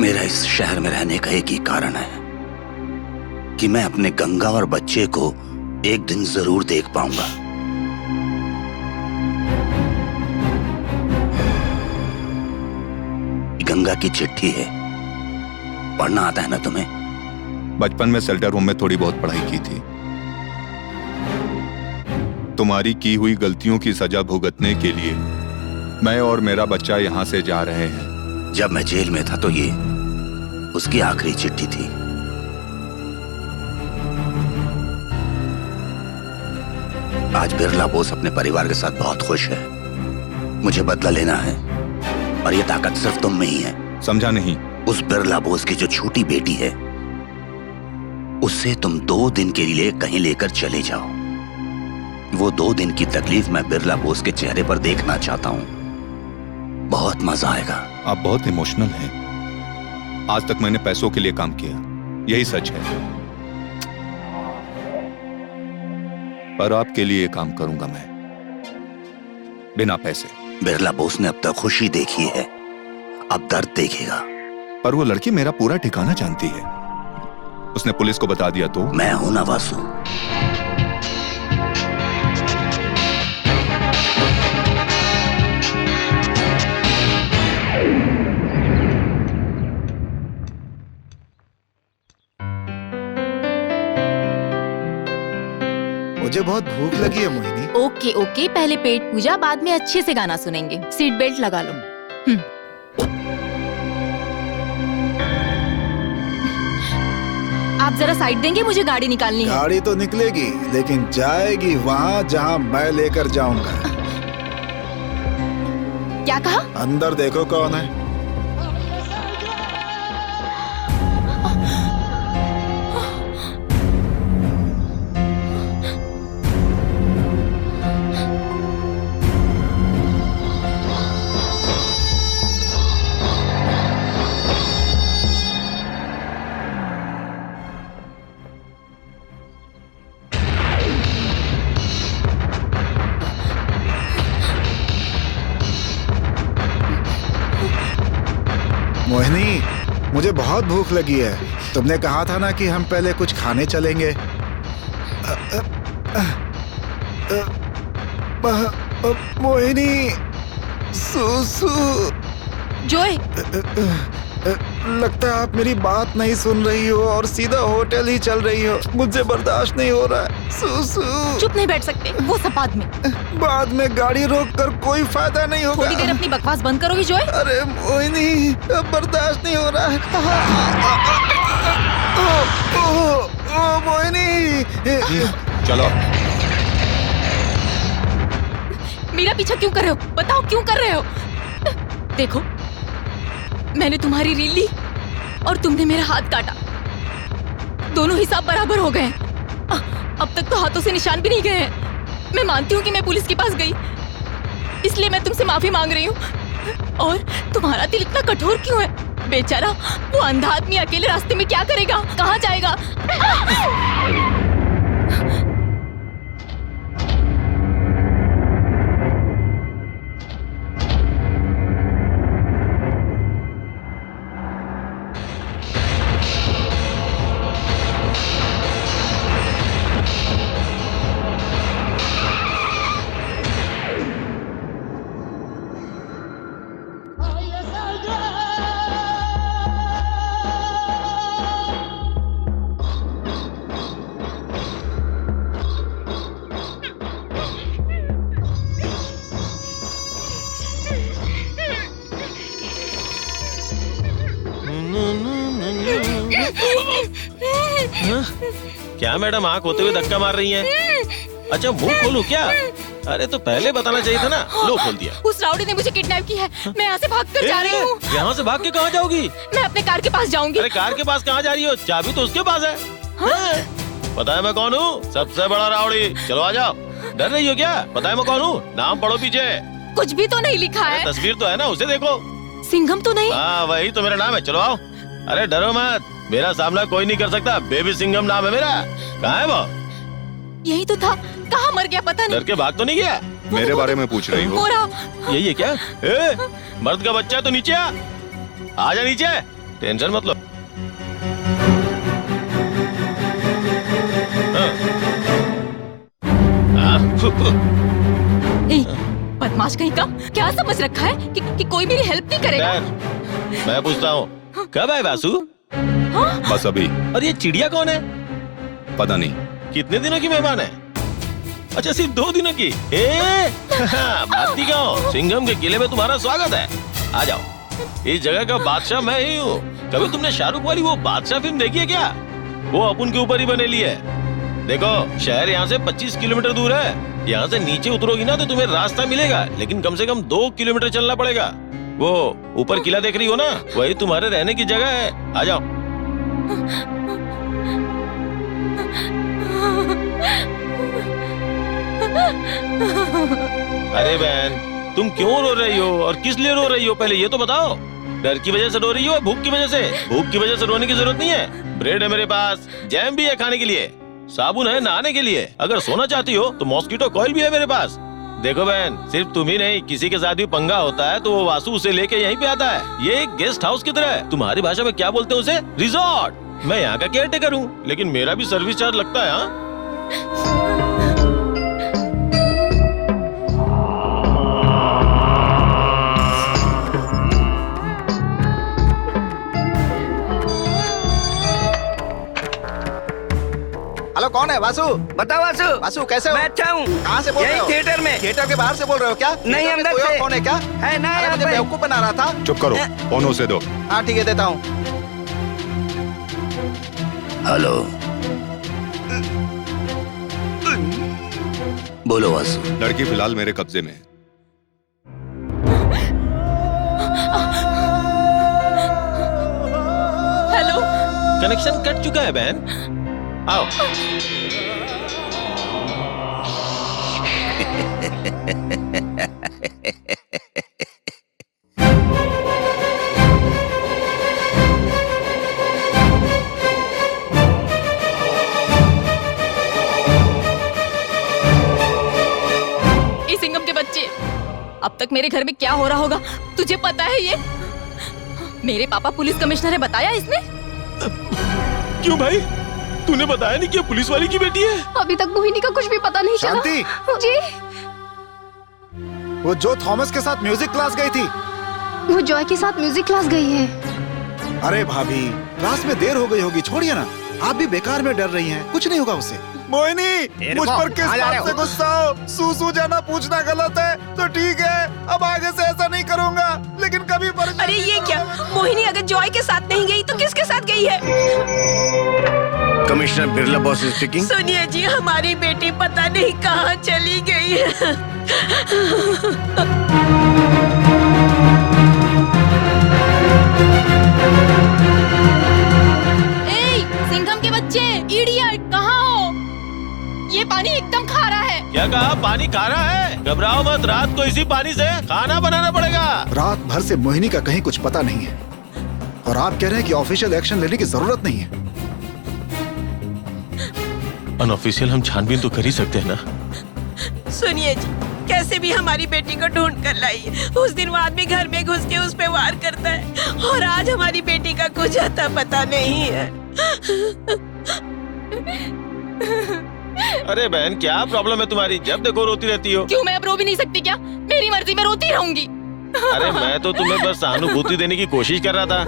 मेरा इस शहर में रहने का एक ही कारण है कि मैं अपने गंगा और बच्चे को एक दिन जरूर देख पाऊंगा। गंगा की चिट्ठी है, पढ़ना आता है ना तुम्हें? बचपन में शेल्टर होम में थोड़ी बहुत पढ़ाई की थी। तुम्हारी की हुई गलतियों की सजा भुगतने के लिए मैं और मेरा बच्चा यहाँ से जा रहे हैं। जब मैं जेल में था तो ये उसकी आखिरी चिट्ठी थी। आज बिरला बोस अपने परिवार के साथ बहुत खुश है। मुझे बदला लेना है और ये ताकत सिर्फ तुम में ही है। समझा नहीं? उस बिरला बोस की जो छोटी बेटी है उससे तुम 2 दिन के लिए कहीं लेकर चले जाओ। वो 2 दिन की तकलीफ मैं बिरला बोस के चेहरे पर देखना चाहता हूं। बहुत मजा आएगा। आप बहुत इमोशनल हैं। आज तक मैंने पैसों के लिए काम किया, यही सच है, पर आपके लिए काम करूंगा मैं, बिना पैसे। बिरला बोस ने अब तक खुशी देखी है, अब दर्द देखेगा। पर वो लड़की मेरा पूरा ठिकाना जानती है। उसने पुलिस को बता दिया तो? मैं हूं ना वासु। मुझे बहुत भूख लगी है मोहिनी। ओके ओके, पहले पेट पूजा, बाद में अच्छे से गाना सुनेंगे। सीट बेल्ट लगा लो। आप जरा साइड देंगे, मुझे गाड़ी निकालनी है। गाड़ी तो निकलेगी लेकिन जाएगी वहाँ जहाँ मैं लेकर जाऊंगा। क्या कहा? अंदर देखो कौन है। मोहिनी, मुझे बहुत भूख लगी है। तुमने कहा था ना कि हम पहले कुछ खाने चलेंगे। मोहिनी, सुसु। जोए, लगता है आप मेरी बात नहीं सुन रही हो और सीधा होटल ही चल रही हो। मुझे बर्दाश्त नहीं हो रहा है। सुसु। चुप नहीं बैठ सकते, वो सब बाद में। बाद में गाड़ी रोक कर कोई फायदा नहीं होगा। थोड़ी देर अपनी बकवास बंद करोगी जोए? अरे मोहिनी, बर्दाश्त नहीं हो रहा है। मोहिनी, चलो। मेरा पीछा क्यों कर रहे हो? बताओ क्यों कर रहे हो? देखो, मैंने तुम्हारी रील ली और तुमने मेरा हाथ काटा। दोनों हिसाब बराबर हो गए। अब तक तो हाथों से निशान भी नहीं गए हैं। मैं मानती हूँ कि मैं पुलिस के पास गई, इसलिए मैं तुमसे माफी मांग रही हूँ। और तुम्हारा दिल इतना कठोर क्यों है? बेचारा वो अंधा आदमी अकेले रास्ते में क्या करेगा, कहाँ जाएगा? क्या मैडम आंख होते हुए धक्का मार रही हैं? अच्छा मुंह खोलूं क्या? अरे तो पहले बताना चाहिए था ना। लो खोल दिया। उस राउडी ने मुझे किडनैप किया है। मैं यहाँ से भागकर जा रही हूँ। यहाँ से भाग के कहाँ जाओगी? मैं अपने कार के पास जाऊंगी। अरे कार के पास कहाँ जा रही हो? चाबी तो उसके पास है। हाँ? पता है मैं कौन हूँ? सबसे बड़ा राउडी। चलो आ जाओ। डर रही हो क्या? पता है मैं कौन हूँ? नाम पढ़ो पीछे। कुछ भी तो नहीं लिखा है। तस्वीर तो है ना, उसे देखो। सिंघम तो नहीं? हाँ वही तो मेरा नाम है। चलो आओ। अरे डरो मत, मेरा सामना कोई नहीं कर सकता। बेबी सिंघम नाम है मेरा। कहाँ है वो? यही तो था, कहाँ मर गया पता डर नहीं। के भाग तो नहीं गया? मेरे बारे में पूछ रही हो? हो रहा। यही है क्या? मर्द का बच्चा है तो नीचे आ जा नीचे, टेंशन मत लो। बदमाश कहीं का, क्या समझ रखा है कि कोई मेरी हेल्प नहीं करेगा? मैं पूछता हूँ, कब आए वासु? बस अभी। और ये चिड़िया कौन है? पता नहीं। कितने दिनों की मेहमान है? अच्छा सिर्फ 2 दिनों की। भारती गाँव सिंघम के किले में तुम्हारा स्वागत है। आ जाओ, इस जगह का बादशाह मैं ही हूँ। कभी तुमने शाहरुख वाली वो बादशाह फिल्म देखी है क्या? वो अपन के ऊपर ही बनेली है। देखो शहर यहाँ से 25 किलोमीटर दूर है। यहाँ से नीचे उतरोगी ना तो तुम्हें रास्ता मिलेगा, लेकिन कम से कम 2 किलोमीटर चलना पड़ेगा। वो ऊपर किला देख रही हो ना, वही तुम्हारे रहने की जगह है। आ जाओ। अरे बहन, तुम क्यों रो रही हो और किस लिए रो रही हो, पहले ये तो बताओ। डर की वजह से रो रही हो, भूख की वजह से? भूख की वजह से रोने की जरूरत नहीं है। ब्रेड है मेरे पास, जैम भी है खाने के लिए, साबुन है नहाने के लिए। अगर सोना चाहती हो तो मॉस्किटो कॉइल भी है मेरे पास। देखो बहन, सिर्फ तुम ही नहीं, किसी के साथ भी पंगा होता है तो वो वासु उसे लेके यहीं पे आता है। ये एक गेस्ट हाउस की तरह है। तुम्हारी भाषा में क्या बोलते हैं उसे? रिजॉर्ट। मैं यहाँ का केयर टेकर हूँ, लेकिन मेरा भी सर्विस चार्ज लगता है। हाँ, हेलो, कौन है? वासु। बताओ वासु। वासु कैसे हो? मैं अच्छा हूँ। कहाँ से बोल रहे हो? थिएटर में। थिएटर के बाहर से बोल रहे हो क्या? नहीं, थिएटर में अंदर कोई और से। कौन है क्या? है ना, अरे यहाँ मुझे पे। बेवकूफ बना रहा था। चुप करो, फोन उसे दो। हाँ ठीक है, देता हूँ। हेलो, बोलो वासु। लड़की फिलहाल मेरे कब्जे में है। हेलो। कनेक्शन कट चुका है बहन, आओ। ये सिंघम के बच्चे, अब तक मेरे घर में क्या हो रहा होगा तुझे पता है? ये मेरे पापा पुलिस कमिश्नर है, बताया इसने? क्यों भाई, तूने बताया नहीं कि ये पुलिस वाली की बेटी है? अभी तक मोहिनी का कुछ भी पता नहीं चला। शांति। जी। वो जो थॉमस के साथ म्यूजिक क्लास गई थी। वो जॉय के साथ म्यूजिक क्लास गई है। अरे भाभी, क्लास में देर हो गई होगी, छोड़िए ना। आप भी बेकार में डर रही हैं, कुछ नहीं होगा उसे। मोहिनी, मुझ पर किस बात से गुस्सा हो? सूसू जाना पूछना गलत है तो ठीक है, अब आगे से ऐसा नहीं करूँगा, लेकिन कभी अरे ये क्या, मोहिनी अगर जॉय के साथ नहीं गई तो किसके साथ गई है? Commissioner Birla boss speaking. सुनिए जी, हमारी बेटी पता नहीं कहाँ चली गई है। सिंघम के बच्चे, इडियट, कहाँ हो? ये पानी एकदम खारा है। क्या कहा? पानी खारा है? घबराओ मत, रात को इसी पानी से खाना बनाना पड़ेगा। रात भर से मोहिनी का कहीं कुछ पता नहीं है, और आप कह रहे हैं कि ऑफिशियल एक्शन लेने की जरूरत नहीं है। अनऑफिशियल हम छानबीन तो कर ही सकते हैं ना। सुनिए जी, कैसे भी हमारी बेटी को ढूंढ कर लाइए। उस दिन वो आदमी घर में घुस के उस पे वार करता है, और आज हमारी बेटी का कुछ अता पता नहीं है। अरे बहन, क्या प्रॉब्लम है तुम्हारी? जब देखो रोती रहती हो। क्यों, मैं अब रो भी नहीं सकती क्या? मेरी मर्जी, मैं रोती रहूंगी। अरे मैं तो तुम्हें बस सहानुभूति देने की कोशिश कर रहा था।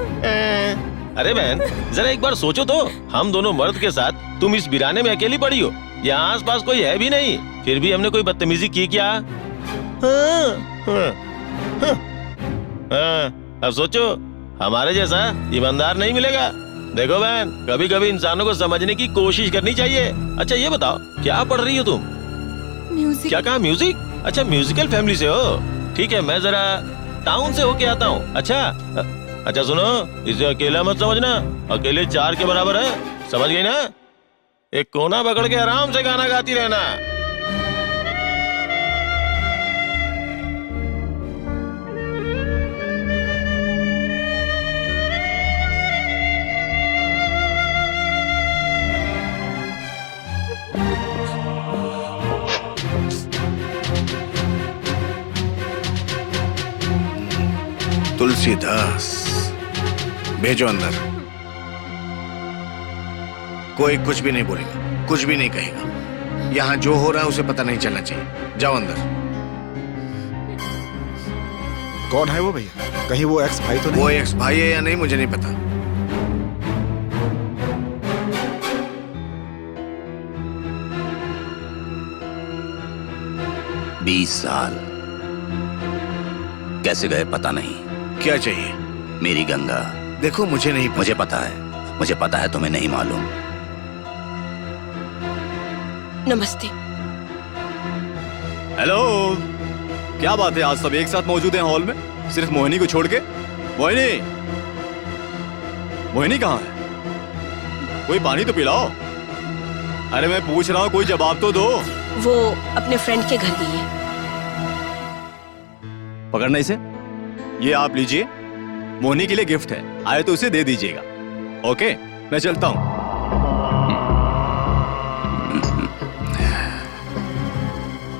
अरे बहन, जरा एक बार सोचो तो, हम दोनों मर्द के साथ तुम इस वीराने में अकेली पड़ी हो। यहाँ आस पास कोई है भी नहीं, फिर भी हमने कोई बदतमीजी की क्या? अब सोचो, हमारे जैसा ईमानदार नहीं मिलेगा। देखो बहन, कभी कभी इंसानों को समझने की कोशिश करनी चाहिए। अच्छा ये बताओ, क्या पढ़ रही हो तुम? म्यूजिक। क्या कहा? म्यूजिक? अच्छा, म्यूजिकल फैमिली से हो? ठीक है, मैं जरा टाउन से होके आता हूँ। अच्छा सुनो, इसे अकेला मत समझना, अकेले 4 के बराबर है, समझ गई ना? एक कोना पकड़ के आराम से गाना गाती रहना। तुलसीदास, भेजो अंदर। कोई कुछ भी नहीं बोलेगा, कुछ भी नहीं कहेगा। यहाँ जो हो रहा है उसे पता नहीं चलना चाहिए। जाओ अंदर। कौन है वो भैया? कहीं वो एक्स भाई तो नहीं? वो एक्स भाई है या नहीं मुझे नहीं पता। 20 साल कैसे गए पता नहीं। क्या चाहिए? मेरी गंगा। देखो मुझे नहीं पता। मुझे पता है, मुझे पता है, तुम्हें नहीं मालूम। नमस्ते। हेलो, क्या बात है, आज सब एक साथ मौजूद हैं हॉल में, सिर्फ मोहिनी को छोड़ के? मोहिनी, मोहिनी कहाँ है? कोई पानी तो पिलाओ। अरे मैं पूछ रहा हूँ, कोई जवाब तो दो। वो अपने फ्रेंड के घर गई है। पकड़ना इसे। ये आप लीजिए, मोहिनी के लिए गिफ्ट है, आए तो उसे दे दीजिएगा। ओके, मैं चलता हूँ।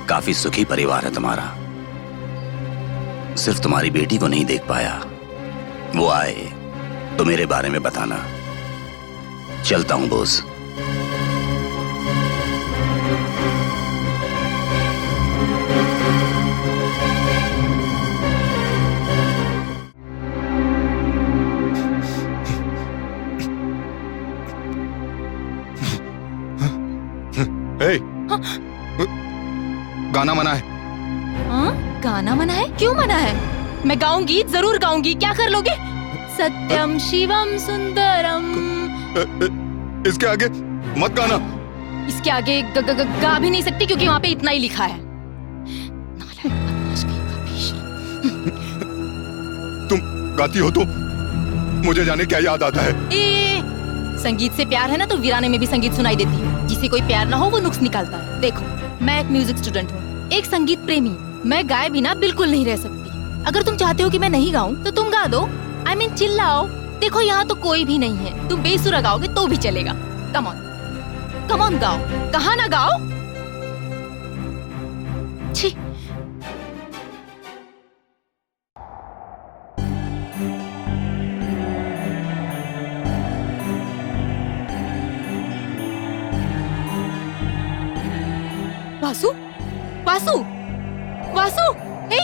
काफी सुखी परिवार है तुम्हारा। सिर्फ तुम्हारी बेटी को नहीं देख पाया। वो आए तो मेरे बारे में बताना। चलता हूं बॉस। गाना मना है। हाँ? गाना मना है? क्यों मना है? मैं गाऊंगी, जरूर गाऊंगी। क्या कर लोगे? सत्यम शिवम सुंदरम। इसके आगे मत गाना। इसके आगे गा भी नहीं सकती क्योंकि वहाँ पे इतना ही लिखा है। तुम गाती हो तो मुझे जाने क्या याद आता है? संगीत से प्यार है ना तो वीराने में भी संगीत सुनाई देती है। जिसे कोई प्यार ना हो वो नुक्स निकालता है। देखो, मैं एक म्यूजिक स्टूडेंट हूँ, एक संगीत प्रेमी। मैं गाए बिना बिल्कुल नहीं रह सकती। अगर तुम चाहते हो कि मैं नहीं गाऊं तो तुम गा दो। I mean, चिल्लाओ। देखो यहाँ तो कोई भी नहीं है, तुम बेसुरा गाओगे तो भी चलेगा। कम ऑन, कम ऑन, गाओ। कहाँ ना गाओ? छी। वासु, वासु, वासु, हे!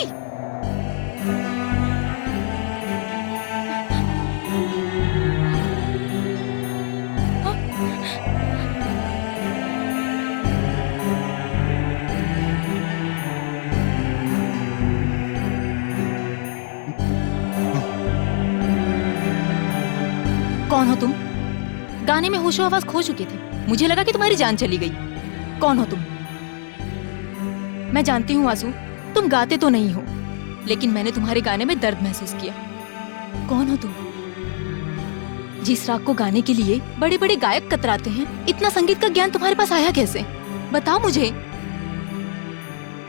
कौन हो तुम? गाने में होशो आवाज खो चुके थे। मुझे लगा कि तुम्हारी जान चली गई। कौन हो तुम? मैं जानती हूँ वासु, तुम गाते तो नहीं हो, लेकिन मैंने तुम्हारे गाने में दर्द महसूस किया। कौन हो तुम? जिस राग को गाने के लिए बड़े बड़े गायक कतराते हैं, इतना संगीत का ज्ञान तुम्हारे पास आया कैसे? बताओ मुझे।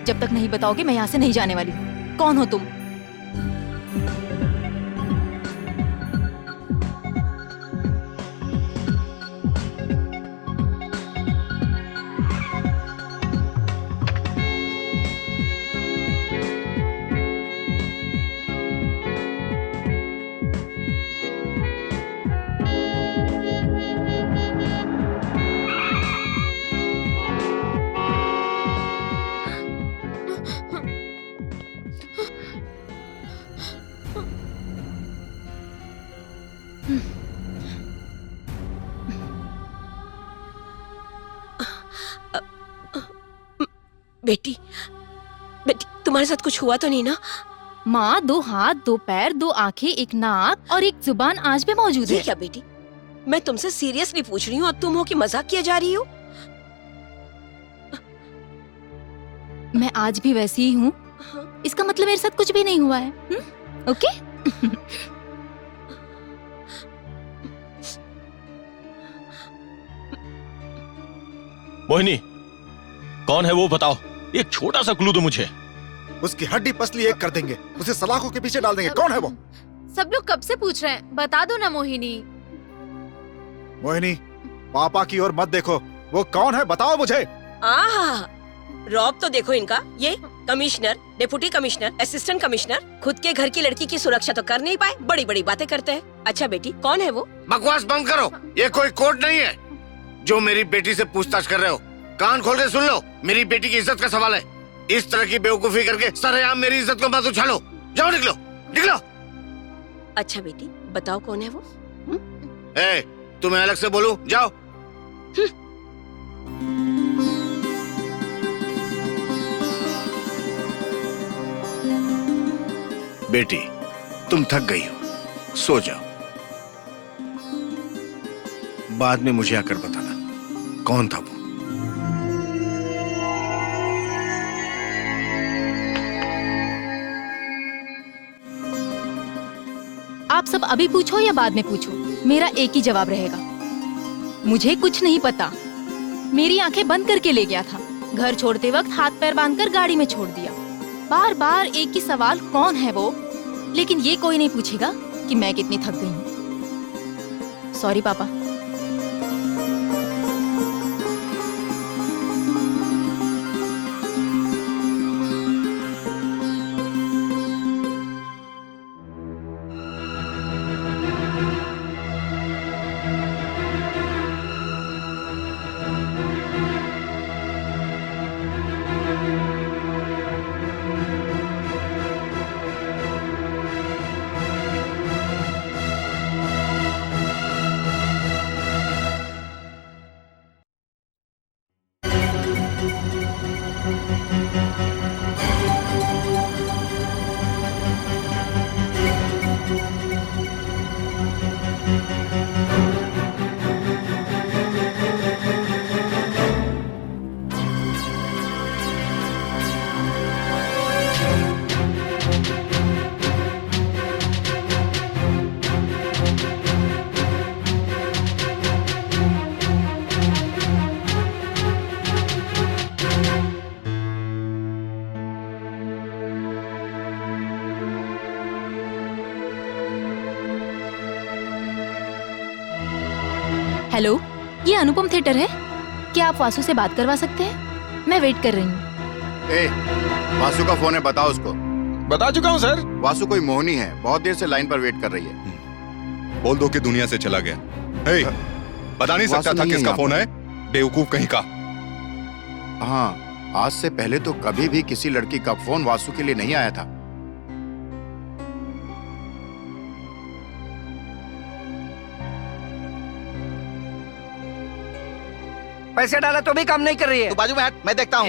जब तक नहीं बताओगे मैं यहाँ से नहीं जाने वाली। कौन हो तुम? बेटी, बेटी, तुम्हारे साथ कुछ हुआ तो नहीं ना? माँ, 2 हाथ, 2 पैर, 2 आंखें, 1 नाक और 1 जुबान आज भी मौजूद है। क्या बेटी, मैं तुमसे सीरियसली पूछ रही हूँ और तुम हो कि मजाक किया जा रही हो? मैं आज भी वैसी ही हूँ। इसका मतलब मेरे साथ कुछ भी नहीं हुआ है। ओके? मोहिनी, कौन है वो बताओ। एक छोटा सा क्लू दो मुझे। उसकी हड्डी पसली एक कर देंगे, उसे सलाखों के पीछे डाल देंगे। कौन है वो? सब लोग कब से पूछ रहे हैं, बता दो ना मोहिनी। मोहिनी, पापा की ओर मत देखो। वो कौन है बताओ मुझे। आहा, रौब तो देखो इनका। ये commissioner, deputy commissioner, assistant commissioner खुद के घर की लड़की की सुरक्षा तो कर नहीं पाए, बड़ी बड़ी बातें करते हैं। अच्छा बेटी, कौन है वो? बकवास बंद करो, ये कोई कोर्ट नहीं है जो मेरी बेटी से पूछताछ कर रहे हो। कान खोल के सुन लो, मेरी बेटी की इज्जत का सवाल है। इस तरह की बेवकूफी करके सरेआम मेरी इज्जत को मत उछालो। जाओ, निकलो निकलो। अच्छा बेटी, बताओ कौन है वो? ए, तुम्हें अलग से बोलूं? जाओ। बेटी, तुम थक गई हो, सो जाओ। बाद में मुझे आकर बताना कौन था वो। आप सब अभी पूछो या बाद में पूछो, मेरा एक ही जवाब रहेगा, मुझे कुछ नहीं पता। मेरी आंखें बंद करके ले गया था, घर छोड़ते वक्त हाथ पैर बांधकर गाड़ी में छोड़ दिया। बार बार एक ही सवाल, कौन है वो? लेकिन ये कोई नहीं पूछेगा कि मैं कितनी थक गई हूँ। सॉरी पापा। हेलो, ये अनुपम थिएटर है? क्या आप वासु से बात करवा सकते हैं? मैं वेट कर रही हूँ। ए, वासु का फोन है, बताओ उसको। बता चुका हूँ सर। वासु कोई मोहनी है, बहुत देर से लाइन पर वेट कर रही है। बोल दो कि दुनिया से चला गया। हे, बता नहीं सकता था किसका फोन है? बेवकूफ कहीं का। हाँ, आज से पहले तो कभी भी किसी लड़की का फोन वासु के लिए नहीं आया था। पैसे डाला तो भी काम नहीं कर रही है। तू बाजू में हट, मैं देखता हूँ।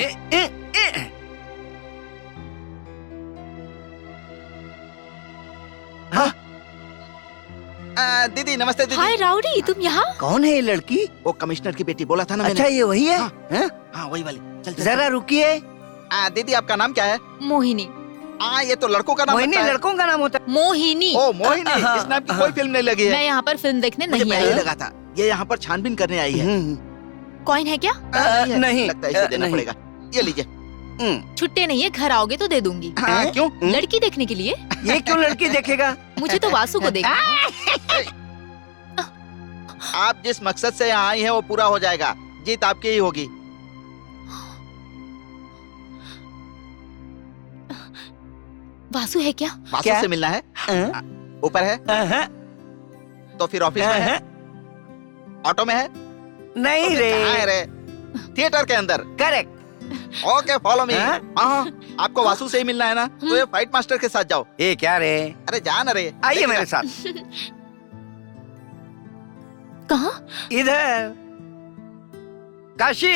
दीदी नमस्ते दीदी। हाय राउडी, तुम यहाँ? कौन है ये लड़की? वो कमिश्नर की बेटी, बोला था ना मैंने। अच्छा ये वही है? हाँ वही वाली। चल जरा रुकिए। दीदी आपका नाम क्या है? मोहिनी। ये तो लड़कों का नाम होता है। लड़कों का नाम होता है मोहिनी। ओ मोहिनी, इस नाम की कोई फिल्म नहीं लगी है। मैं यहाँ पर फिल्म देखने नहीं आई। लगा था ये यहाँ पर छानबीन करने आई है। कॉइन है क्या? नहीं लगता है, इसे देना पड़ेगा। ये लीजिए। छुट्टे नहीं है, घर आओगे तो दे दूंगी। क्यों? लड़की देखने के लिए। ये क्यों लड़की देखेगा? मुझे तो वासु को देखना। आप जिस मकसद से यहाँ आई हैं वो पूरा हो जाएगा। जीत आपकी ही होगी। वासु है क्या? वासु से मिलना है? ऊपर है? तो फिर ऑफिस में है? ऑटो में है? नहीं रे, थिएटर के अंदर। करेक्ट। Okay follow me. आपको वासु से ही मिलना है ना? तो ये फाइट मास्टर के साथ जाओ। ये क्या रे? अरे जा ना रे, आइए मेरे साथ। कहाँ? इधर काशी।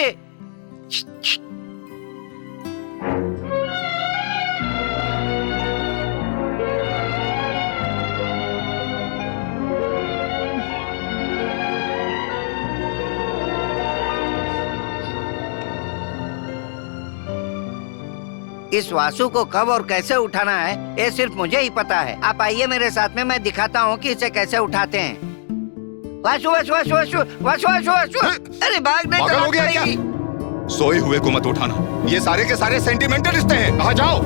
इस वासु को कब और कैसे उठाना है ये सिर्फ मुझे ही पता है। आप आइए मेरे साथ में, मैं दिखाता हूँ कि इसे कैसे उठाते हैं। वासु वासु वासु वासु वासु वासु वासु। अरे भागने पागल हो गया क्या? सोए हुए को मत उठाना, ये सारे के सारे सेंटिमेंटल रिश्ते हैं। कहाँ जाओ?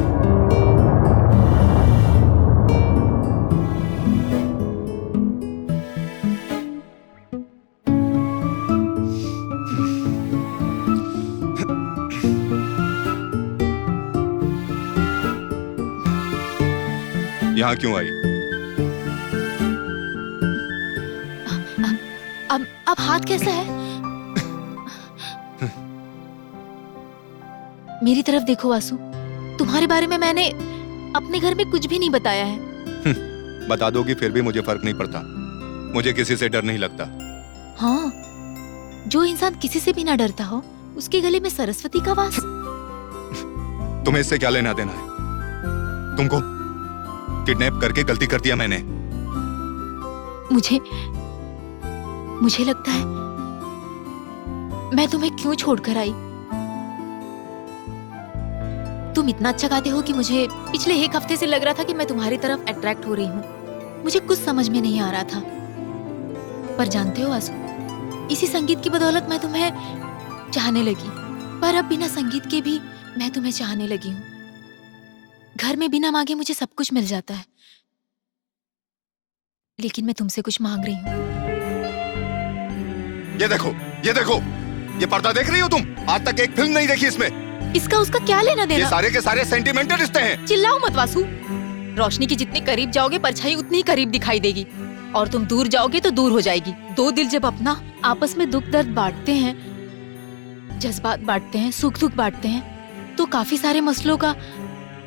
यहाँ क्यों आई? अब हाथ कैसा है? मेरी तरफ देखो वासु, तुम्हारे बारे में मैंने अपने घर में कुछ भी नहीं बताया है। बता दोगी फिर भी मुझे फर्क नहीं पड़ता। मुझे किसी से डर नहीं लगता। हाँ, जो इंसान किसी से भी ना डरता हो, उसके गले में सरस्वती का वास। तुम्हें इससे क्या लेना देना है? तुमको किडनैप करके गलती कर दिया मैंने। मुझे लगता है मैं तुम्हें क्यों छोड़कर आई। तुम इतना अच्छा गाते हो कि मुझे पिछले एक हफ्ते से लग रहा था कि मैं तुम्हारी तरफ अट्रैक्ट हो रही हूँ। मुझे कुछ समझ में नहीं आ रहा था, पर जानते हो आसू, इसी संगीत की बदौलत मैं तुम्हें चाहने लगी। पर अब बिना संगीत के भी मैं तुम्हें चाहने लगी हूँ। घर में बिना मांगे मुझे सब कुछ मिल जाता है, लेकिन मैं तुमसे कुछ मांग रही हूँ। ये देखो, ये देखो, ये पर्दा देख रही हो तुम? आज तक एक फिल्म नहीं देखी इसमें। इसका उसका क्या लेना देना? ये सारे के सारे सेंटिमेंटल रिश्ते हैं। चिल्लाओ मत वासु। रोशनी के जितने करीब जाओगे परछाई उतनी ही करीब दिखाई देगी, और तुम दूर जाओगे तो दूर हो जाएगी। दो दिल जब अपना आपस में दुख दर्द बांटते हैं, जज्बात बांटते हैं, सुख दुख बांटते हैं, तो काफी सारे मसलों का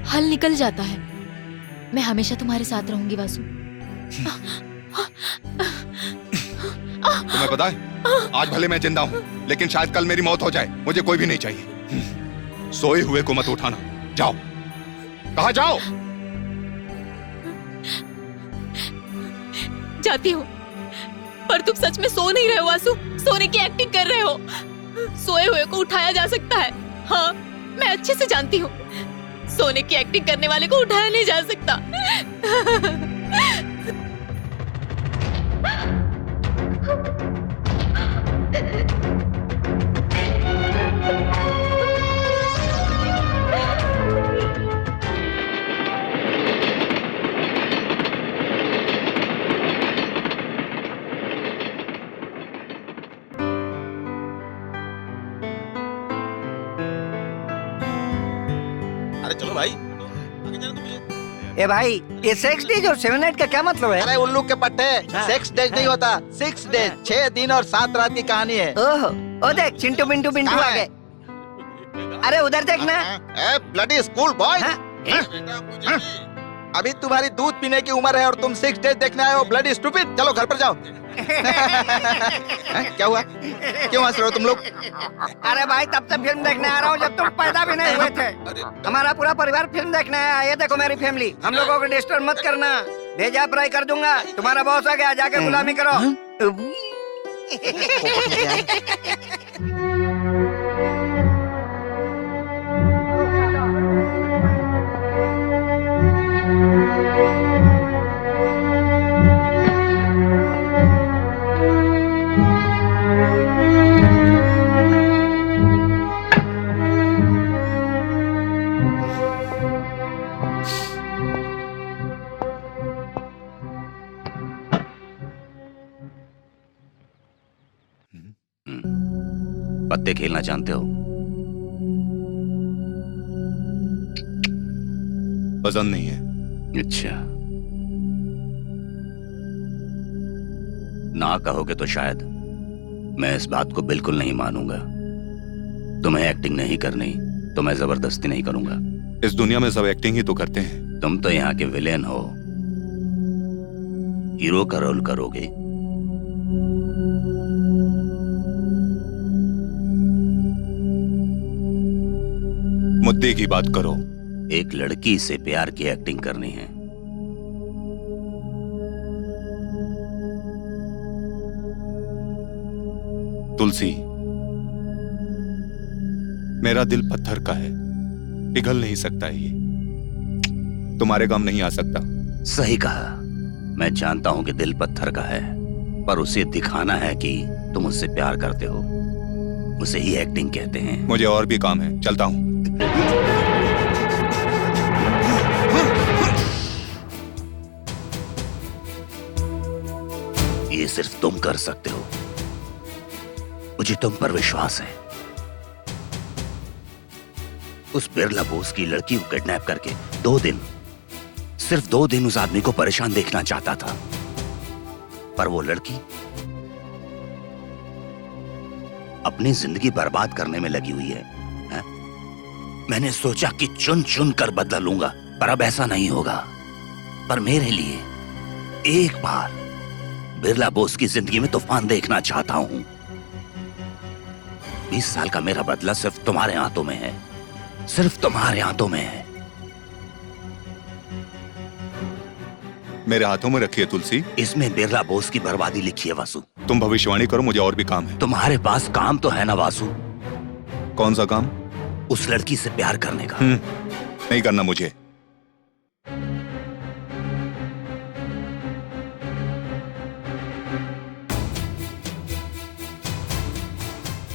हल निकल जाता है। मैं हमेशा तुम्हारे साथ रहूंगी वासु। तुम्हें पता है, आज भले मैं जिंदा हूँ, लेकिन शायद कल मेरी मौत हो जाए। मुझे कोई भी नहीं चाहिए। सोए हुए को मत उठाना। जाओ, कहाँ जाओ? जाती हूँ, पर तुम सच में सो नहीं रहे हो वासु। सोने की एक्टिंग कर रहे हो। सोए हुए को उठाया जा सकता है। हाँ, मैं अच्छे से जानती हूँ, सोने की एक्टिंग करने वाले को उठाया नहीं जा सकता। अरे चलो भाई। ए भाई, ये 6 डेज और 7 नाइट का क्या मतलब है? अरे उल्लू के पट्टे, 6 डेज नहीं होता, 6 डेज, 6 दिन और 7 रात की कहानी है। ओह, ओ देख, चिंटू बिंटू बिंटू आ गए। अरे उधर देखना। Bloody school boy. अभी तुम्हारी दूध पीने की उम्र है और तुम 6 डेज देखने आए हो, ब्लडी स्टूपिड। चलो घर पर जाओ। क्या हुआ? क्यों हंस रहे हो तुम लोग? अरे भाई, तब तक फिल्म देखने आ रहा हूँ जब तुम पैदा भी नहीं हुए थे। हमारा पूरा परिवार फिल्म देखने आया। ये देखो मेरी फैमिली। हम लोगों को डिस्टर्ब मत करना। भेजा फ्राई कर दूंगा। तुम्हारा बॉस आ गया, जाके गुलामी करो। पत्ते खेलना जानते हो? पसंद नहीं है। अच्छा, ना कहोगे तो शायद मैं इस बात को बिल्कुल नहीं मानूंगा। तुम्हें एक्टिंग नहीं करनी तो मैं जबरदस्ती नहीं करूंगा। इस दुनिया में सब एक्टिंग ही तो करते हैं। तुम तो यहाँ के विलेन हो, हीरो का रोल करोगे। मुद्दे की बात करो। एक लड़की से प्यार की एक्टिंग करनी है। तुलसी, मेरा दिल पत्थर का है, पिघल नहीं सकता ये। तुम्हारे काम नहीं आ सकता। सही कहा। मैं जानता हूं कि दिल पत्थर का है, पर उसे दिखाना है कि तुम उससे प्यार करते हो। उसे ही एक्टिंग कहते हैं। मुझे और भी काम है, चलता हूं। ये सिर्फ तुम कर सकते हो। मुझे तुम पर विश्वास है। उस बिरला बोस की लड़की को किडनैप करके 2 दिन सिर्फ 2 दिन उस आदमी को परेशान देखना चाहता था, पर वो लड़की अपनी जिंदगी बर्बाद करने में लगी हुई है। मैंने सोचा कि चुन चुन कर बदला लूंगा, पर अब ऐसा नहीं होगा। पर मेरे लिए एक बार बिरला बोस की जिंदगी में तूफान देखना चाहता हूं। 20 साल का मेरा बदला सिर्फ तुम्हारे हाथों में है, सिर्फ तुम्हारे हाथों में है। मेरे हाथों में रखी है तुलसी। इसमें बिरला बोस की बर्बादी लिखी है वासु। तुम भविष्यवाणी करो, मुझे और भी काम है। तुम्हारे पास काम तो है ना वासु? कौन सा काम? उस लड़की से प्यार करने का। नहीं करना मुझे।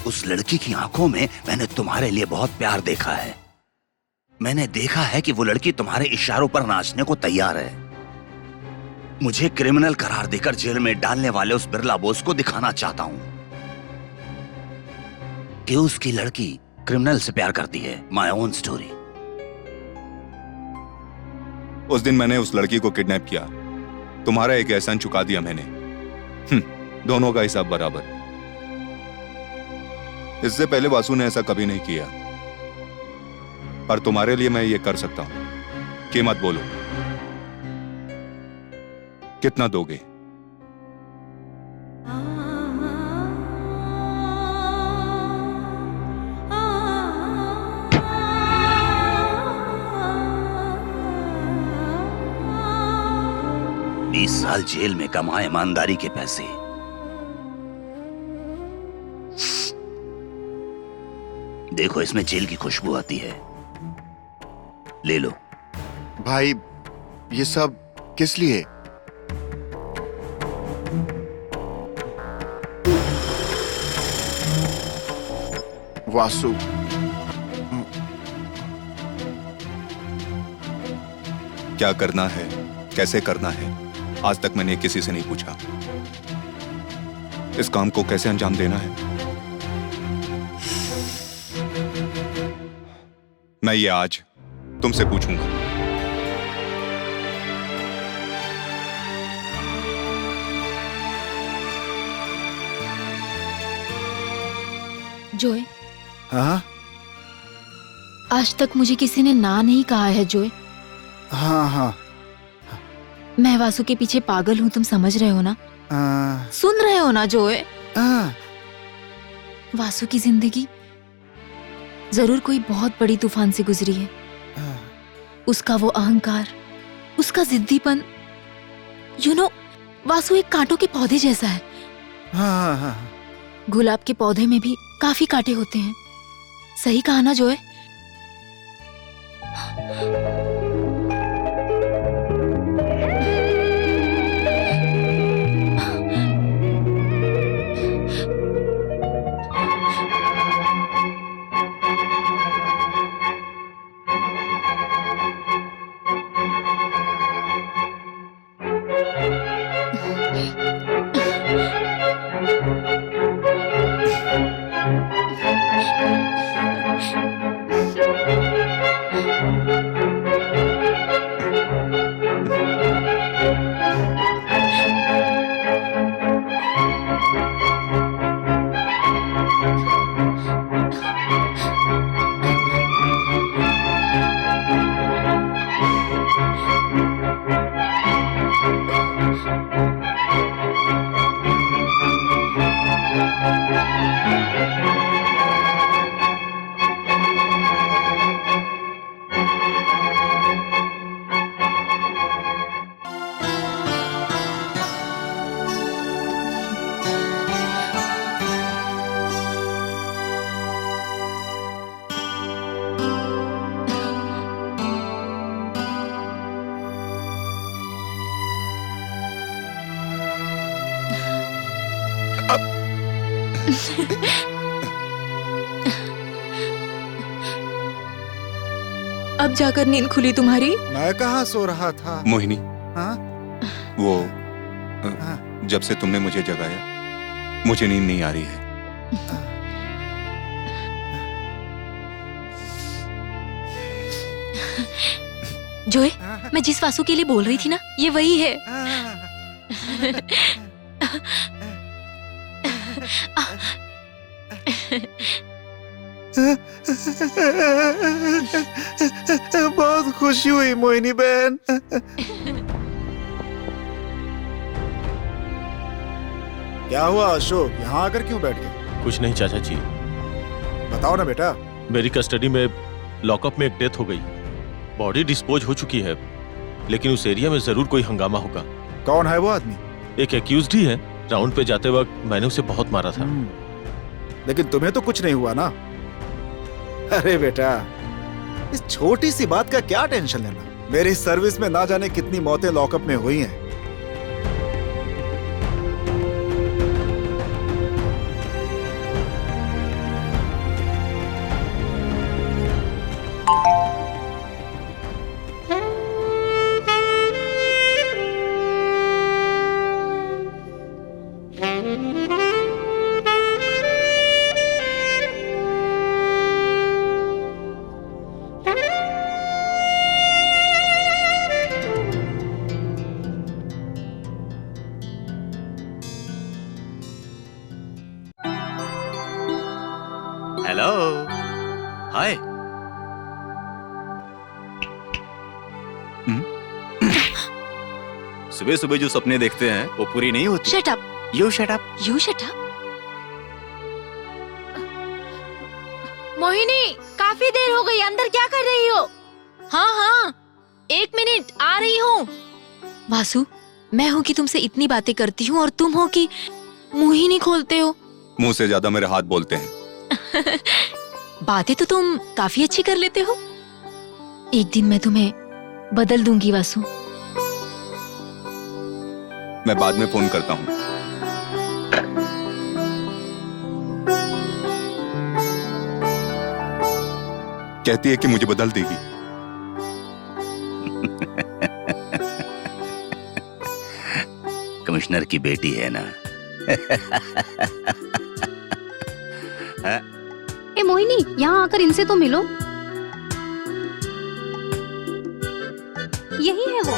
उस लड़की की आंखों में मैंने तुम्हारे लिए बहुत प्यार देखा है। मैंने देखा है कि वो लड़की तुम्हारे इशारों पर नाचने को तैयार है। मुझे क्रिमिनल करार देकर जेल में डालने वाले उस बिरला बोस को दिखाना चाहता हूं कि उसकी लड़की क्रिमिनल से प्यार करती है। My own story. उस दिन मैंने उस लड़की को किडनैप किया, तुम्हारा एक एहसान चुका दिया मैंने। दोनों का हिसाब बराबर। इससे पहले वासु ने ऐसा कभी नहीं किया, पर तुम्हारे लिए मैं ये कर सकता हूं। कीमत बोलो, कितना दोगे? बीस साल जेल में कमाए ईमानदारी के पैसे, देखो इसमें जेल की खुशबू आती है, ले लो। भाई ये सब किस लिए? वासु, क्या करना है, कैसे करना है, आज तक मैंने किसी से नहीं पूछा। इस काम को कैसे अंजाम देना है, मैं ये आज तुमसे पूछूंगा। जोए, हाँ आज तक मुझे किसी ने ना नहीं कहा है जोए। हाँ हाँ मैं वासु के पीछे पागल हूँ, तुम समझ रहे हो ना? सुन रहे हो ना जोए? वासु की जिंदगी जरूर कोई बहुत बड़ी तूफान से गुजरी है। उसका वो अहंकार, उसका जिद्दीपन, वासु एक कांटों के पौधे जैसा है। हाँ। गुलाब के पौधे में भी काफी कांटे होते हैं। सही कहा ना जोए? अब जाकर नींद खुली तुम्हारी? मैं कहाँ सो रहा था। मोहिनी, हाँ? वो जब से तुमने मुझे जगाया मुझे नींद नहीं आ रही है। जोए, मैं जिस वासु के लिए बोल रही थी ना, ये वही है। बहुत खुशी हुई मोहिनी बहन। क्या हुआ अशोक, यहाँ आकर क्यों बैठ गए? कुछ नहीं चाचा जी। बताओ ना बेटा। मेरी कस्टडी में लॉकअप में एक डेथ हो गई। बॉडी डिस्पोज हो चुकी है, लेकिन उस एरिया में जरूर कोई हंगामा होगा। कौन है वो आदमी? एक एक्यूज्ड ही है। राउंड पे जाते वक्त मैंने उसे बहुत मारा था। लेकिन तुम्हें तो कुछ नहीं हुआ ना? अरे बेटा, इस छोटी सी बात का क्या टेंशन लेना। मेरी सर्विस में ना जाने कितनी मौतें लॉकअप में हुई हैं। हेलो, हाय। सुबह सुबह जो सपने देखते हैं वो पूरी नहीं होती। Shut up. You shut up. You shut up. Mohini, काफी देर हो गई, अंदर क्या कर रही हो? हाँ हाँ, 1 मिनट, आ रही हूँ। वासु, मैं हूँ कि तुमसे इतनी बातें करती हूँ और तुम हो कि मुंह ही नहीं खोलते हो। मुंह से ज्यादा मेरे हाथ बोलते हैं। बातें तो तुम काफी अच्छी कर लेते हो। एक दिन मैं तुम्हें बदल दूंगी वासु। मैं बाद में फोन करता हूँ। कहती है कि मुझे बदल देगी। कमिश्नर की बेटी है ना। ए मोहिनी, यहाँ आकर इनसे तो मिलो। यही है वो।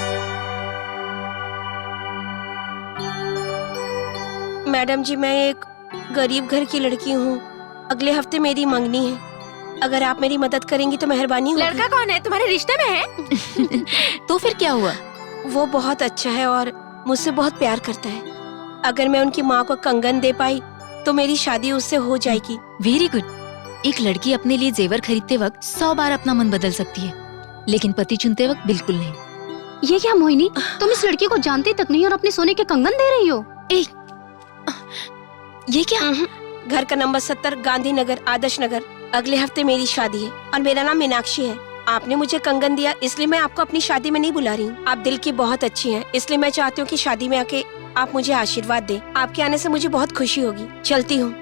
मैडम जी, मैं एक गरीब घर की लड़की हूँ। अगले हफ्ते मेरी मंगनी है। अगर आप मेरी मदद करेंगी तो मेहरबानी होगी। लड़का कौन है? तुम्हारे रिश्ते में है? तो फिर क्या हुआ? वो बहुत अच्छा है और मुझसे बहुत प्यार करता है। अगर मैं उनकी माँ को कंगन दे पाई तो मेरी शादी उससे हो जाएगी। Very good. एक लड़की अपने लिए जेवर खरीदते वक्त 100 बार अपना मन बदल सकती है, लेकिन पति चुनते वक्त बिल्कुल नहीं। ये क्या मोहिनी, तुम इस लड़की को जानती तक नहीं और अपने सोने के कंगन दे रही हो? ये क्या? घर का नंबर 70, गांधीनगर, आदर्श नगर। अगले हफ्ते मेरी शादी है और मेरा नाम मीनाक्षी है। आपने मुझे कंगन दिया, इसलिए मैं आपको अपनी शादी में नहीं बुला रही हूँ। आप दिल की बहुत अच्छी हैं, इसलिए मैं चाहती हूँ कि शादी में आके आप मुझे आशीर्वाद दें। आपके आने से मुझे बहुत खुशी होगी। चलती हूँ।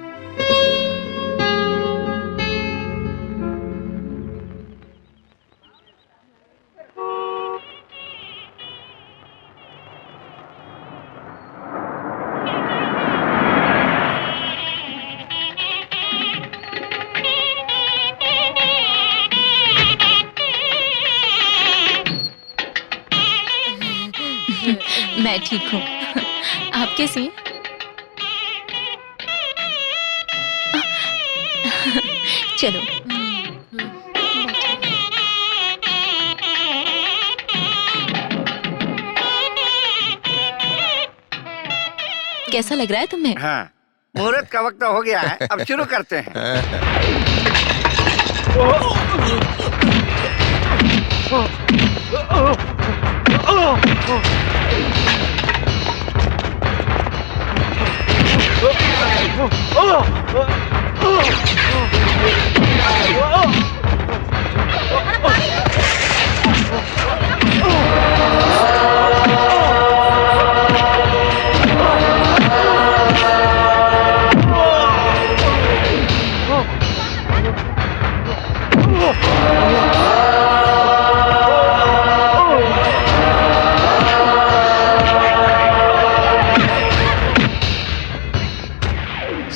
मैं ठीक हूँ। आप कैसी हैं? चलो। कैसा लग रहा है तुम्हें? हाँ, मुहूर्त का वक्त हो गया है, अब शुरू करते हैं।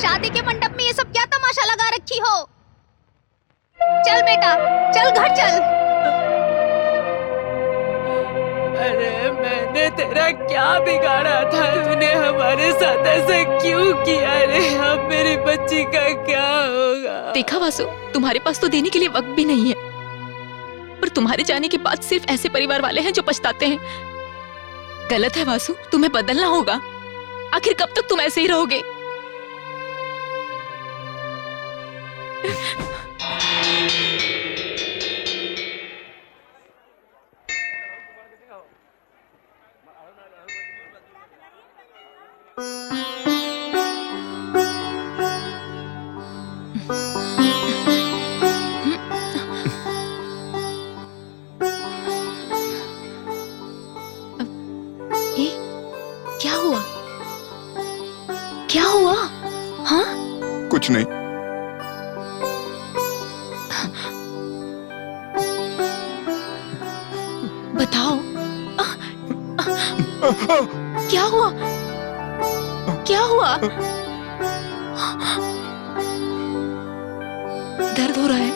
शादी के मंडप में ये सब क्या तमाशा लगा रखी हो? चल बेटा, चल घर चल। अरे मैंने तेरा क्या बिगाड़ा था? तूने हमारे साथ ऐसा क्यों किया रे? अब मेरी बच्ची का क्या होगा? देखा वासु, तुम्हारे पास तो देने के लिए वक्त भी नहीं है, पर तुम्हारे जाने के बाद सिर्फ ऐसे परिवार वाले हैं जो पछताते हैं। गलत है वासु, तुम्हें बदलना होगा। आखिर कब तक तुम ऐसे ही रहोगे? क्या हुआ? क्या हुआ? हाँ? कुछ नहीं। बताओ। क्या हुआ? क्या हुआ? दर्द हो रहा है?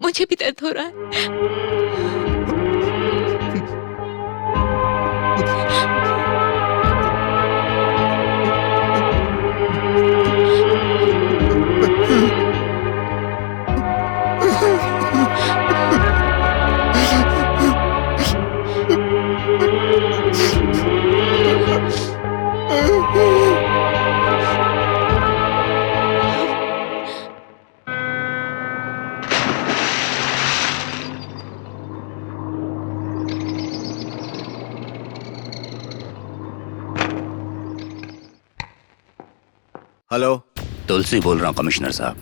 मुझे भी दर्द हो रहा है। हेलो, तुलसी बोल रहा हूँ कमिश्नर साहब,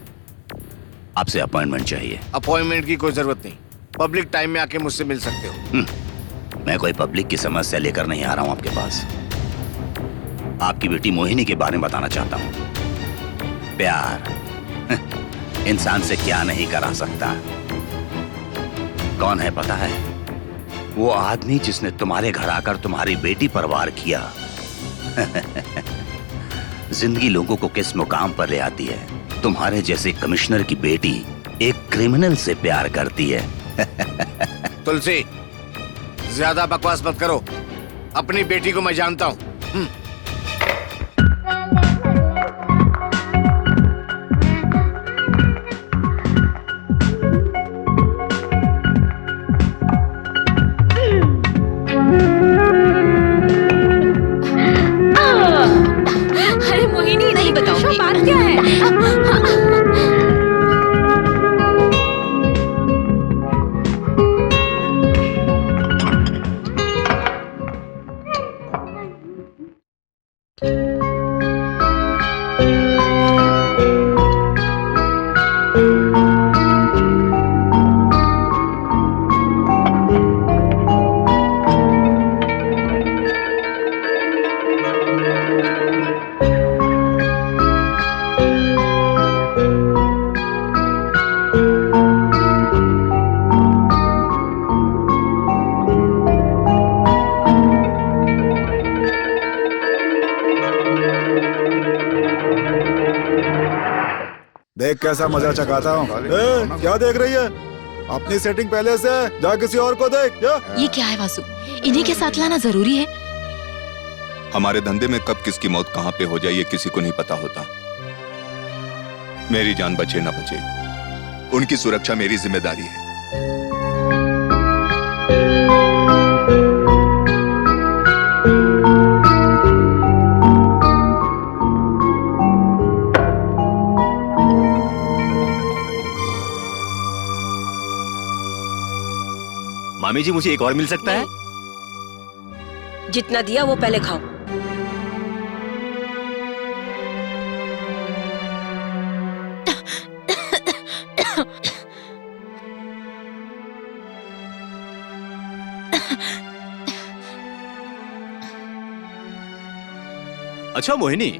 आपसे अपॉइंटमेंट चाहिए। अपॉइंटमेंट की कोई जरूरत नहीं, पब्लिक टाइम में आके मुझसे मिल सकते हो। मैं कोई पब्लिक की समस्या लेकर नहीं आ रहा हूँ आपके पास। आपकी बेटी मोहिनी के बारे में बताना चाहता हूँ। प्यार इंसान से क्या नहीं करा सकता। कौन है पता है? वो आदमी जिसने तुम्हारे घर आकर तुम्हारी बेटी पर वार किया। जिंदगी लोगों को किस मुकाम पर ले आती है। तुम्हारे जैसे कमिश्नर की बेटी एक क्रिमिनल से प्यार करती है। तुलसी, ज्यादा बकवास मत करो। अपनी बेटी को मैं जानता हूँ। अरे मोहिनी, नहीं बताऊंगी। बात क्या है? देख कैसा मजा चकाता हूँ। क्या देख रही है? अपनी सेटिंग पहले से है, जा किसी और को देख। जा। ये क्या है वासु? इन्हीं के साथ लाना जरूरी है? हमारे धंधे में कब किसकी मौत कहाँ पे हो जाए ये किसी को नहीं पता होता। मेरी जान बचे ना बचे, उनकी सुरक्षा मेरी जिम्मेदारी है। मामी जी, मुझे एक और मिल सकता है? जितना दिया वो पहले खाओ। अच्छा मोहिनी,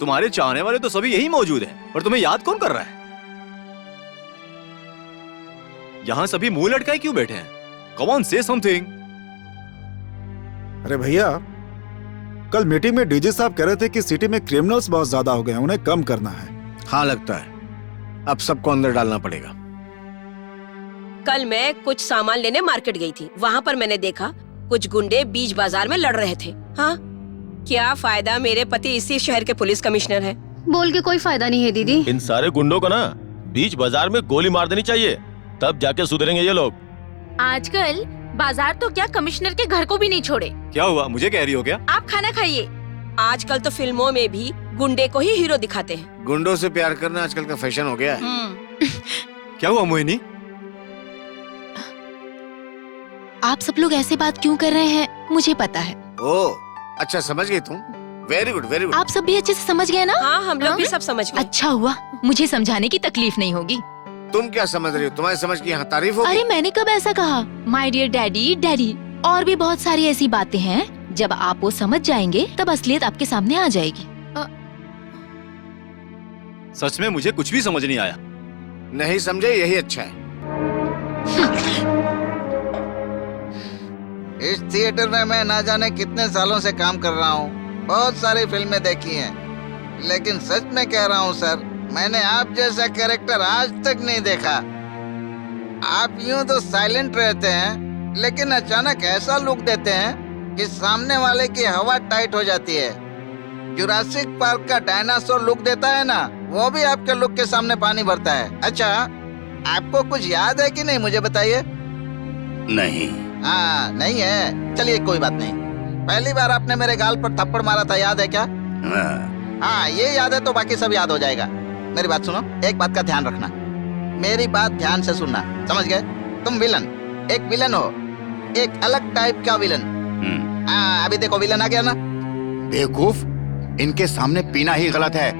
तुम्हारे चाहने वाले तो सभी यही मौजूद हैं, पर तुम्हें याद कौन कर रहा है? यहाँ सभी मुंह लटकाए क्यों बैठे हैं? Come on, say something. अरे भैया, कल मीटिंग में डीजी साहब कह रहे थे कि सिटी में क्रिमिनल्स बहुत ज्यादा हो गए हैं, उन्हें कम करना है। हाँ लगता है अब सबको अंदर डालना पड़ेगा। कल मैं कुछ सामान लेने मार्केट गई थी, वहाँ पर मैंने देखा कुछ गुंडे बीच बाजार में लड़ रहे थे। हाँ, क्या फायदा, मेरे पति इसी शहर के पुलिस कमिश्नर हैं। बोल के कोई फायदा नहीं है दीदी। इन सारे गुंडों को ना बीच बाजार में गोली मार देनी चाहिए, तब जाके सुधरेंगे ये लोग। आजकल बाजार तो क्या कमिश्नर के घर को भी नहीं छोड़े। क्या हुआ, मुझे कह रही हो क्या? आप खाना खाइए। आजकल तो फिल्मों में भी गुंडे को ही हीरो दिखाते हैं। गुंडों से प्यार करना आजकल का फैशन हो गया है। क्या हुआ मोहिनी? आप सब लोग ऐसे बात क्यों कर रहे हैं मुझे पता है। ओह, अच्छा समझ गई तुम। Very good very good. आप सब भी अच्छे से समझ गए ना? हाँ, हम लोग भी सब समझ गए। अच्छा हुआ, मुझे समझाने की तकलीफ नहीं होगी। तुम क्या समझ रही हो? तुम्हारी समझ की यहाँ तारीफ होगी। अरे मैंने कब ऐसा कहा? My dear daddy, daddy. और भी बहुत सारी ऐसी बातें हैं, जब आप वो समझ जाएंगे तब असलियत आपके सामने आ जाएगी। सच में मुझे कुछ भी समझ नहीं आया। नहीं समझे यही अच्छा है। इस थिएटर में मैं ना जाने कितने सालों से काम कर रहा हूँ, बहुत सारी फिल्में देखी हैं, लेकिन सच में कह रहा हूँ सर, मैंने आप जैसा कैरेक्टर आज तक नहीं देखा। आप यूं तो साइलेंट रहते हैं, लेकिन अचानक ऐसा लुक देते हैं कि सामने वाले की हवा टाइट हो जाती है। जुरासिक पार्क का डायनासोर लुक देता है ना, वो भी आपके लुक के सामने पानी भरता है। अच्छा, आपको कुछ याद है कि नहीं, मुझे बताइए। नहीं। हाँ, नहीं है, चलिए कोई बात नहीं। पहली बार आपने मेरे गाल पर थप्पड़ मारा था, याद है क्या? हाँ, ये याद है तो बाकी सब याद हो जाएगा। मेरी बात सुनो, एक बात का ध्यान रखना, मेरी बात ध्यान से सुनना, समझ गए? तुम विलन, एक विलन हो, एक अलग टाइप का विलन। हाँ, अभी देखो विलन आ गया ना। बेवकूफ, इनके सामने पीना ही गलत है,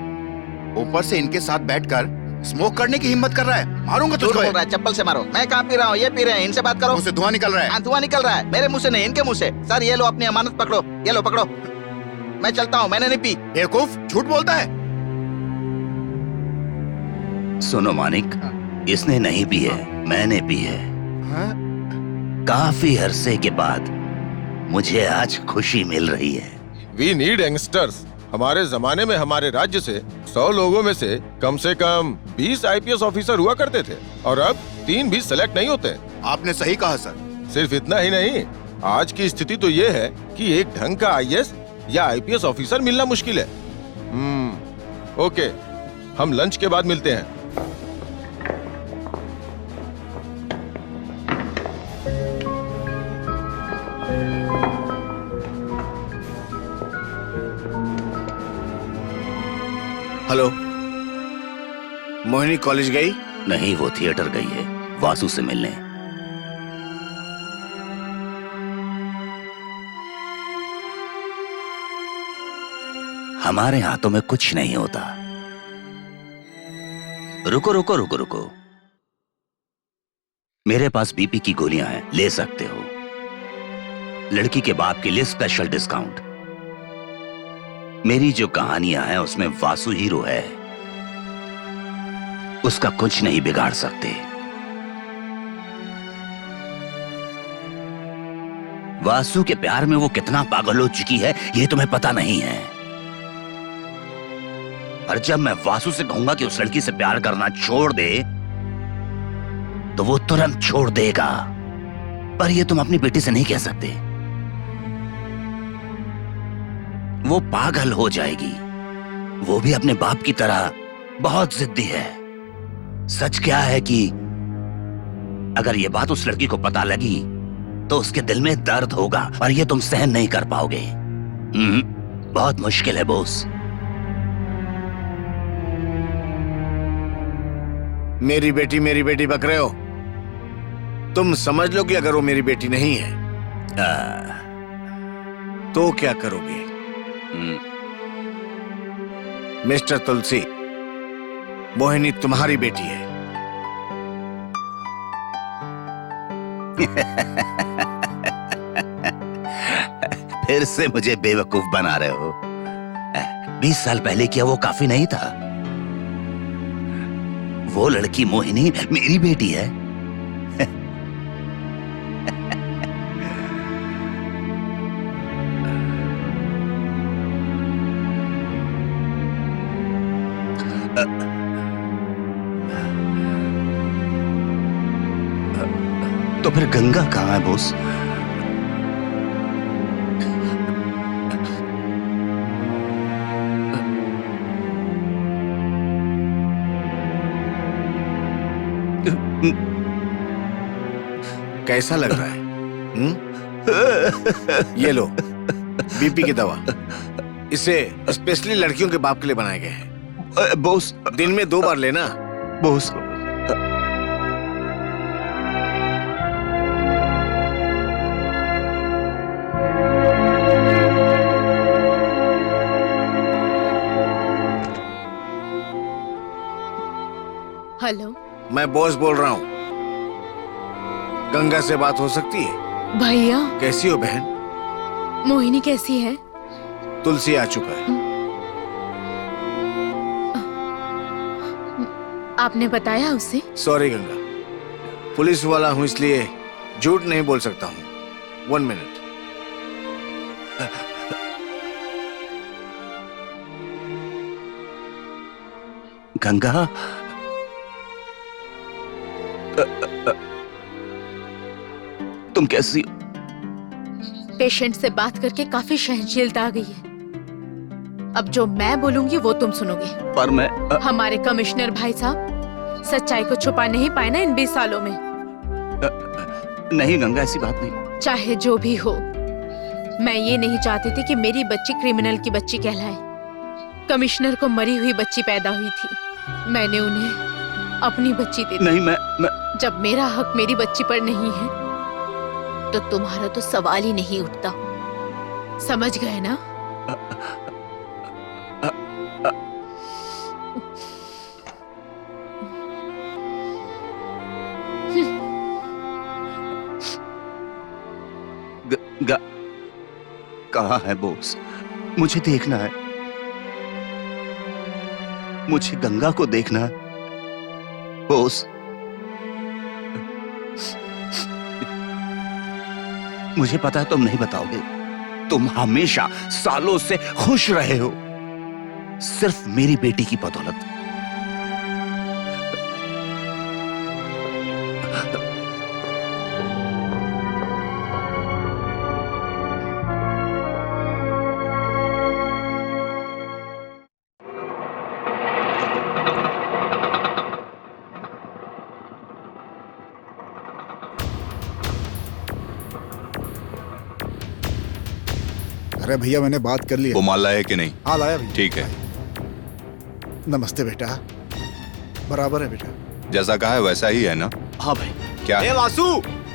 ऊपर से इनके साथ बैठकर स्मोक करने की हिम्मत कर रहा है। मारूंगा तुझको। बोल रहा है, चप्पल से मारो। मैं कहाँ पी रहा हूँ, ये पी रहे हैं, इनसे बात करो। मुंह से धुआं निकल रहा है। हाँ, धुआं निकल रहा है, मेरे मुंह से नहीं, इनके मुंह से। सर ये लो अपनी अमानत पकड़ो, ये लो पकड़ो। मैं चलता हूँ, मैंने नहीं पी। बेवकूफ, झूठ बोलता है। सुनो मानिक, इसने नहीं पी है, मैंने पी है। काफी अरसे के बाद मुझे आज खुशी मिल रही है। We need youngsters. हमारे जमाने में हमारे राज्य से 100 लोगों में से कम 20 आईपीएस ऑफिसर हुआ करते थे, और अब 3 भी सेलेक्ट नहीं होते। आपने सही कहा सर। सिर्फ इतना ही नहीं, आज की स्थिति तो ये है कि एक ढंग का आईएएस या आईपीएस ऑफिसर मिलना मुश्किल है। ओके, हम लंच के बाद मिलते हैं। हेलो, मोहिनी कॉलेज गई? नहीं, वो थिएटर गई है वासु से मिलने। हमारे हाथों में कुछ नहीं होता। रुको रुको रुको रुको, मेरे पास बीपी की गोलियां हैं, ले सकते हो। लड़की के बाप के लिए स्पेशल डिस्काउंट। मेरी जो कहानियां हैं उसमें वासु हीरो है, उसका कुछ नहीं बिगाड़ सकते। वासु के प्यार में वो कितना पागल हो चुकी है ये तुम्हें पता नहीं है। और जब मैं वासु से कहूंगा कि उस लड़की से प्यार करना छोड़ दे तो वो तुरंत छोड़ देगा, पर ये तुम अपनी बेटी से नहीं कह सकते। वो पागल हो जाएगी। वो भी अपने बाप की तरह बहुत जिद्दी है। सच क्या है कि अगर ये बात उस लड़की को पता लगी तो उसके दिल में दर्द होगा और ये तुम सहन नहीं कर पाओगे। बहुत मुश्किल है बॉस। मेरी बेटी बक रहे हो? तुम समझ लो कि अगर वो मेरी बेटी नहीं है तो क्या करोगे? मिस्टर तुलसी, मोहिनी तुम्हारी बेटी है। फिर से मुझे बेवकूफ बना रहे हो। 20 साल पहले किया वो काफी नहीं था। वो लड़की मोहिनी मेरी बेटी है। तो फिर गंगा कहाँ है बॉस? कैसा लग रहा है? ये लो बीपी की दवा। इसे स्पेशली लड़कियों के बाप के लिए बनाए गए हैं। बॉस दिन में 2 बार लेना। बॉस हेलो, मैं बॉस बोल रहा हूँ। गंगा से बात हो सकती है? भैया। कैसी हो बहन? मोहिनी कैसी है? तुलसी आ चुका है। आपने बताया उसे? सॉरी गंगा, पुलिस वाला हूँ इसलिए झूठ नहीं बोल सकता हूँ। 1 मिनट। गंगा, तुम कैसी हो? पेशेंट से बात करके काफी सहनशीलता आ गई है। अब जो मैं बोलूंगी वो तुम सुनोगे। पर मैं हमारे कमिश्नर भाई साहब सच्चाई को छुपा नहीं पाए ना इन 20 सालों में। नहीं गंगा, ऐसी बात नहीं। चाहे जो भी हो, मैं ये नहीं चाहती थी कि मेरी बच्ची क्रिमिनल की बच्ची कहलाए। कमिश्नर को मरी हुई बच्ची पैदा हुई थी, मैंने उन्हें अपनी बच्ची दे दी। नहीं, मैं जब मेरा हक मेरी बच्ची पर नहीं है तो तुम्हारा तो सवाल ही नहीं उठता। समझ गए ना? कहाँ है बॉस? मुझे देखना है। मुझे गंगा को देखना है बॉस। मुझे पता है तुम नहीं बताओगे। तुम हमेशा सालों से खुश रहे हो सिर्फ मेरी बेटी की बदौलत। अरे भैया, मैंने बात कर ली है। वो माल लाया है कि नहीं? हाँ लाया भैया। ठीक है। नमस्ते बेटा। बराबर है बेटा। जैसा कहा है वैसा ही है ना? हाँ भाई। क्या है? वासु,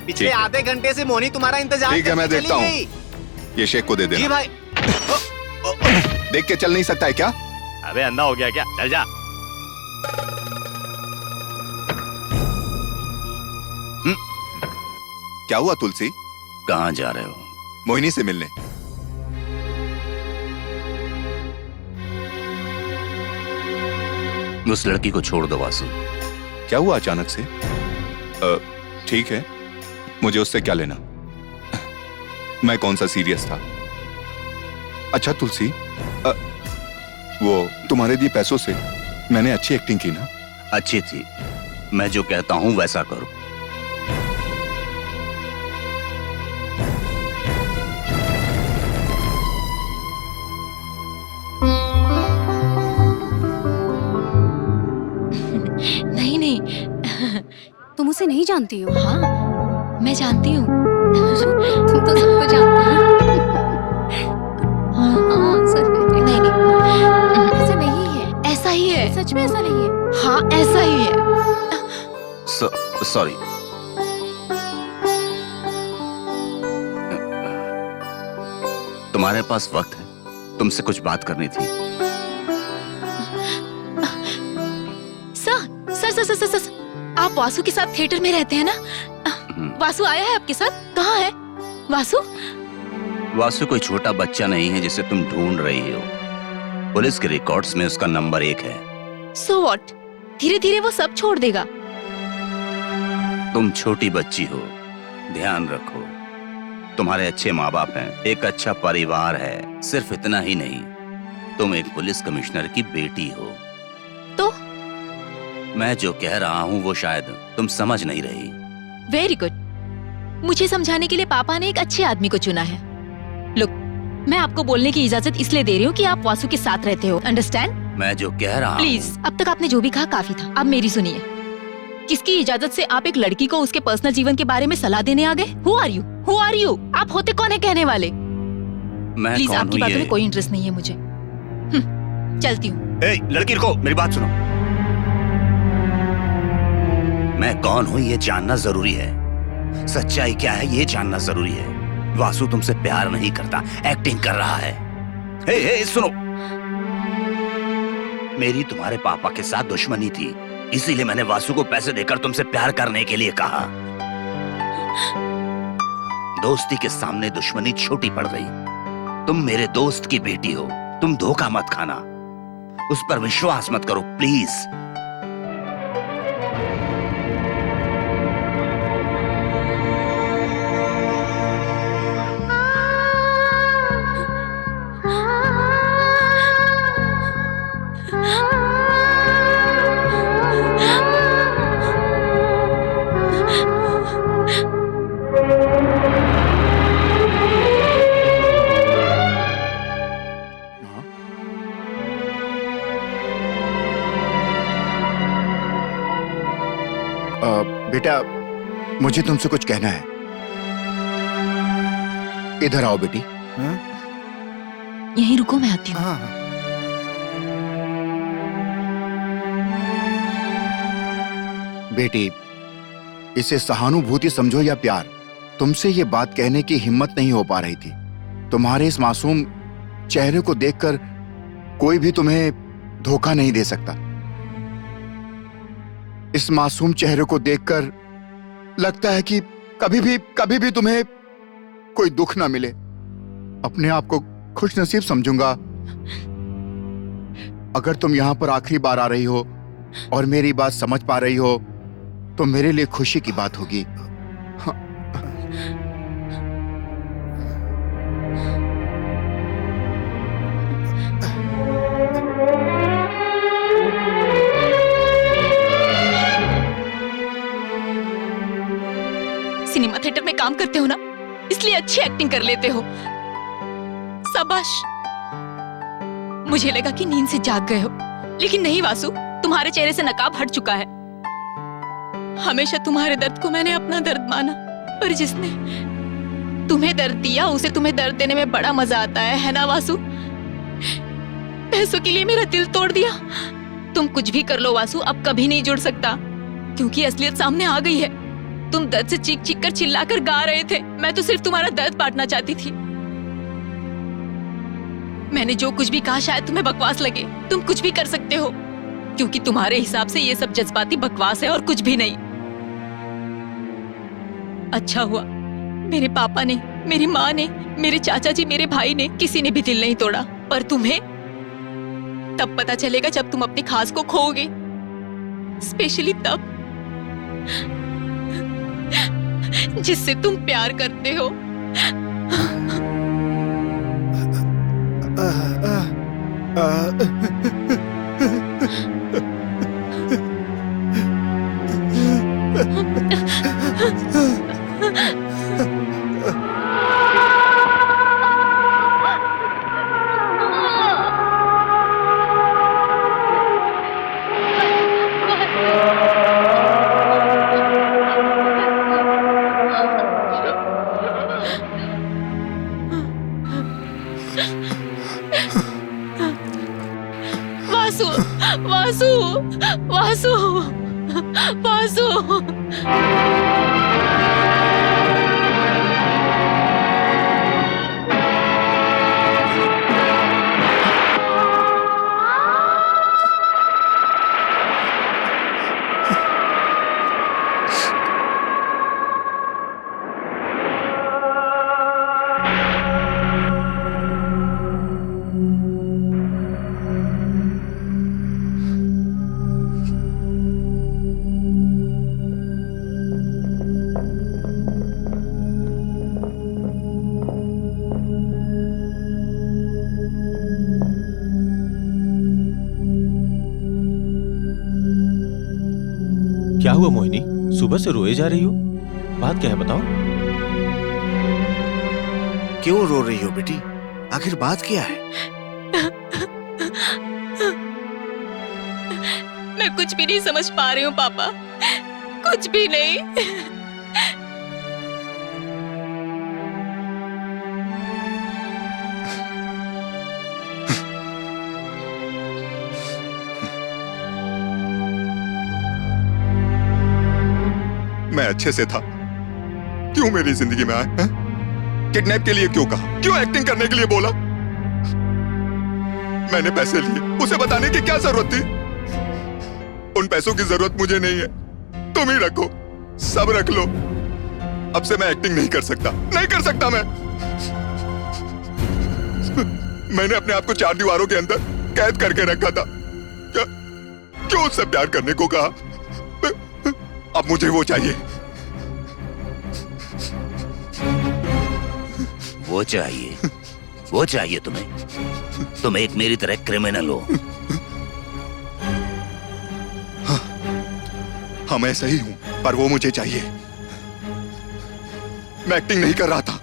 पिछले ठीक है। आधे घंटे से मोनी तुम्हारा इंतजार ठीक है, मैं करके देखता चली हूँ। गई। ये शेख को दे जी देना। भाई। देख के चल नहीं सकता है क्या? अबे अंधा हो गया क्या? चल जा। क्या हुआ तुलसी? कहाँ जा रहे हो? मोहिनी से मिलने। उस लड़की को छोड़ दो वासु। क्या हुआ अचानक से? ठीक है, मुझे उससे क्या लेना? मैं कौन सा सीरियस था? अच्छा तुलसी, वो तुम्हारे दिए पैसों से मैंने अच्छी एक्टिंग की ना? अच्छी थी। मैं जो कहता हूं वैसा करो। नहीं नहीं, तुम उसे नहीं जानती हो? हाँ मैं जानती हूँ। तुम तो सबको जानती हो। हाँ सच में। नहीं नहीं, ऐसा नहीं है। ऐसा ही है। सच में ऐसा नहीं है? हाँ ऐसा ही है। सॉरी। तुम्हारे पास वक्त है? तुमसे कुछ बात करनी थी। सर, आप वासु के साथ थिएटर में रहते हैं ना? वासु आया है आपके साथ? कहाँ है वासु? वासु कोई छोटा बच्चा नहीं है जिसे तुम ढूंढ रही हो। पुलिस के रिकॉर्ड्स में उसका नंबर 1 है। So what? धीरे धीरे वो सब छोड़ देगा। तुम छोटी बच्ची हो, ध्यान रखो। तुम्हारे अच्छे माँ बाप हैं, एक अच्छा परिवार है। सिर्फ इतना ही नहीं, तुम एक पुलिस कमिश्नर की बेटी हो। तो मैं जो कह रहा हूँ वो शायद तुम समझ नहीं रही। Very good. मुझे समझाने के लिए पापा ने एक अच्छे आदमी को चुना है। लुक, मैं आपको बोलने की इजाजत इसलिए दे रही हूँ कि आप वासु के साथ रहते हो। अंडरस्टैंड? मैं जो कह रहा हूँ। प्लीज, अब तक आपने जो भी कहा काफी था। अब मेरी सुनिए। किसकी इजाजत से आप एक लड़की को उसके पर्सनल जीवन के बारे में सलाह देने आ गए? Who are you? Who are you? आप होते कौन है कहने वाले? मैं प्लीज, कौन आपकी हूँ बातों ये? में कोई इंटरेस्ट नहीं है मुझे। चलती हूँ। ए, लड़की रुको, मेरी बात सुनो। मैं कौन हूँ ये जानना जरूरी है। सच्चाई क्या है ये जानना जरूरी है। वासु तुमसे प्यार नहीं करता, एक्टिंग कर रहा है। ए, सुनो, मेरी तुम्हारे पापा के साथ दुश्मनी थी, इसीलिए मैंने वासु को पैसे देकर तुमसे प्यार करने के लिए कहा। दोस्ती के सामने दुश्मनी छोटी पड़ गई। तुम मेरे दोस्त की बेटी हो, तुम धोखा मत खाना, उस पर विश्वास मत करो प्लीज। बेटा, मुझे तुमसे कुछ कहना है। इधर आओ बेटी। यहीं रुको, मैं आती हूँ। बेटी, इसे सहानुभूति समझो या प्यार, तुमसे ये बात कहने की हिम्मत नहीं हो पा रही थी। तुम्हारे इस मासूम चेहरे को देखकर कोई भी तुम्हें धोखा नहीं दे सकता। इस मासूम चेहरे को देखकर लगता है कि कभी भी तुम्हें कोई दुख ना मिले। अपने आप को खुशनसीब समझूंगा अगर तुम यहां पर आखिरी बार आ रही हो और मेरी बात समझ पा रही हो तो मेरे लिए खुशी की बात होगी। सिनेमा थिएटर में काम करते हो ना, इसलिए अच्छी एक्टिंग कर लेते हो। शाबाश। मुझे लगा कि नींद से जाग गए हो, लेकिन नहीं वासु, तुम्हारे चेहरे से नकाब हट चुका है। हमेशा तुम्हारे दर्द को मैंने अपना दर्द माना, पर जिसने तुम्हें दर्द दिया उसे तुम्हें दर्द देने में बड़ा मजा आता है ना वासु? पैसों के लिए मेरा दिल तोड़ दिया। तुम कुछ भी कर लो वासु, अब कभी नहीं जुड़ सकता, क्योंकि असलियत सामने आ गई है। तुम दर्द से चीख चीख कर चिल्लाकर गा रहे थे, मैं तो सिर्फ तुम्हारा दर्द बांटना चाहती थी। मैंने जो कुछ भी कहा शायद तुम्हें बकवास लगे। तुम कुछ भी कर सकते हो, क्योंकि तुम्हारे हिसाब से ये सब जज्बाती बकवास है और कुछ भी नहीं। अच्छा हुआ मेरे पापा ने, मेरी माँ ने, मेरे चाचा जी, मेरे भाई ने, किसी ने भी दिल नहीं तोड़ा। पर तुम्हें तब पता चलेगा जब तुम अपनी खास को खोओगे, स्पेशली तब जिससे तुम प्यार करते हो। वासु, वासु, वासु, वासु। क्या हुआ मोहिनी? सुबह से रोए जा रही हो, बात क्या है बताओ? क्यों रो रही हो बेटी? आखिर बात क्या है? मैं कुछ भी नहीं समझ पा रही हूँ पापा, कुछ भी नहीं। मैं अच्छे से था, क्यों मेरी जिंदगी में आए? किडनैप के लिए क्यों कहा? क्यों एक्टिंग करने के लिए बोला? मैंने पैसे लिए, उसे बताने की क्या जरूरत थी? उन पैसों की जरूरत मुझे नहीं है, तुम ही रखो, सब रख लो। अब से मैं एक्टिंग नहीं कर सकता, नहीं कर सकता मैं। मैंने अपने आप को 4 दीवारों के अंदर कैद करके रखा था। क्यों उससे प्यार करने को कहा? अब मुझे वो चाहिए। वो चाहिए तुम्हें? तुम एक मेरी तरह क्रिमिनल हो। हाँ, मैं सही हूं, पर वो मुझे चाहिए। मैं एक्टिंग नहीं कर रहा था,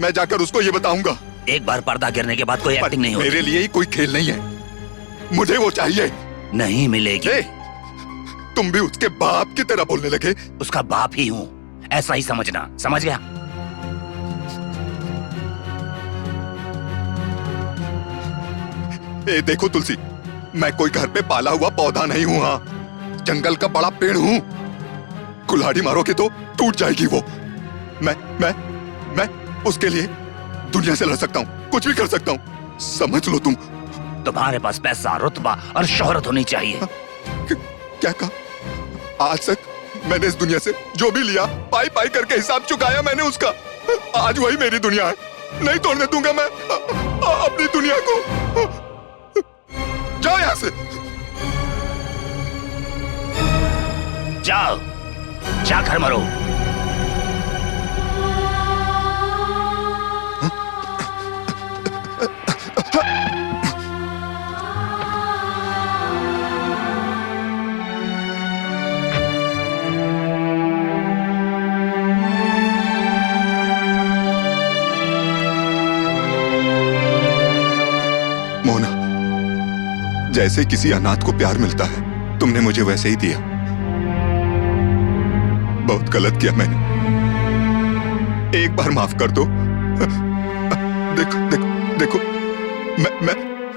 मैं जाकर उसको ये बताऊंगा। एक बार पर्दा गिरने के बाद कोई एक्टिंग नहीं होती। मेरे लिए ही कोई खेल नहीं है, मुझे वो चाहिए। नहीं मिलेगी। तुम भी उसके बाप की तरह बोलने लगे। उसका बाप ही हूँ, ऐसा ही समझना, समझ गया? ए देखो तुलसी, मैं कोई घर पे पाला हुआ पौधा नहीं हूँ। हाँ, जंगल का बड़ा पेड़ हूँ। कुल्हाड़ी मारोगे तो टूट जाएगी वो। मैं उसके लिए दुनिया से लड़ सकता हूँ, कुछ भी कर सकता हूँ, समझ लो तुम। तुम्हारे पास पैसा, रुतबा और शोहरत होनी चाहिए। क्या कहा? आज तक मैंने इस दुनिया से जो भी लिया, पाई पाई करके हिसाब चुकाया मैंने उसका। आज वही मेरी दुनिया है, नहीं तोड़ने दूंगा मैं अपनी दुनिया को। जाओ यहां से, जाओ, जाकर मरो। मोना, जैसे किसी अनाथ को प्यार मिलता है, तुमने मुझे वैसे ही दिया। बहुत गलत किया मैंने, एक बार माफ कर दो। देखो देखो देखो,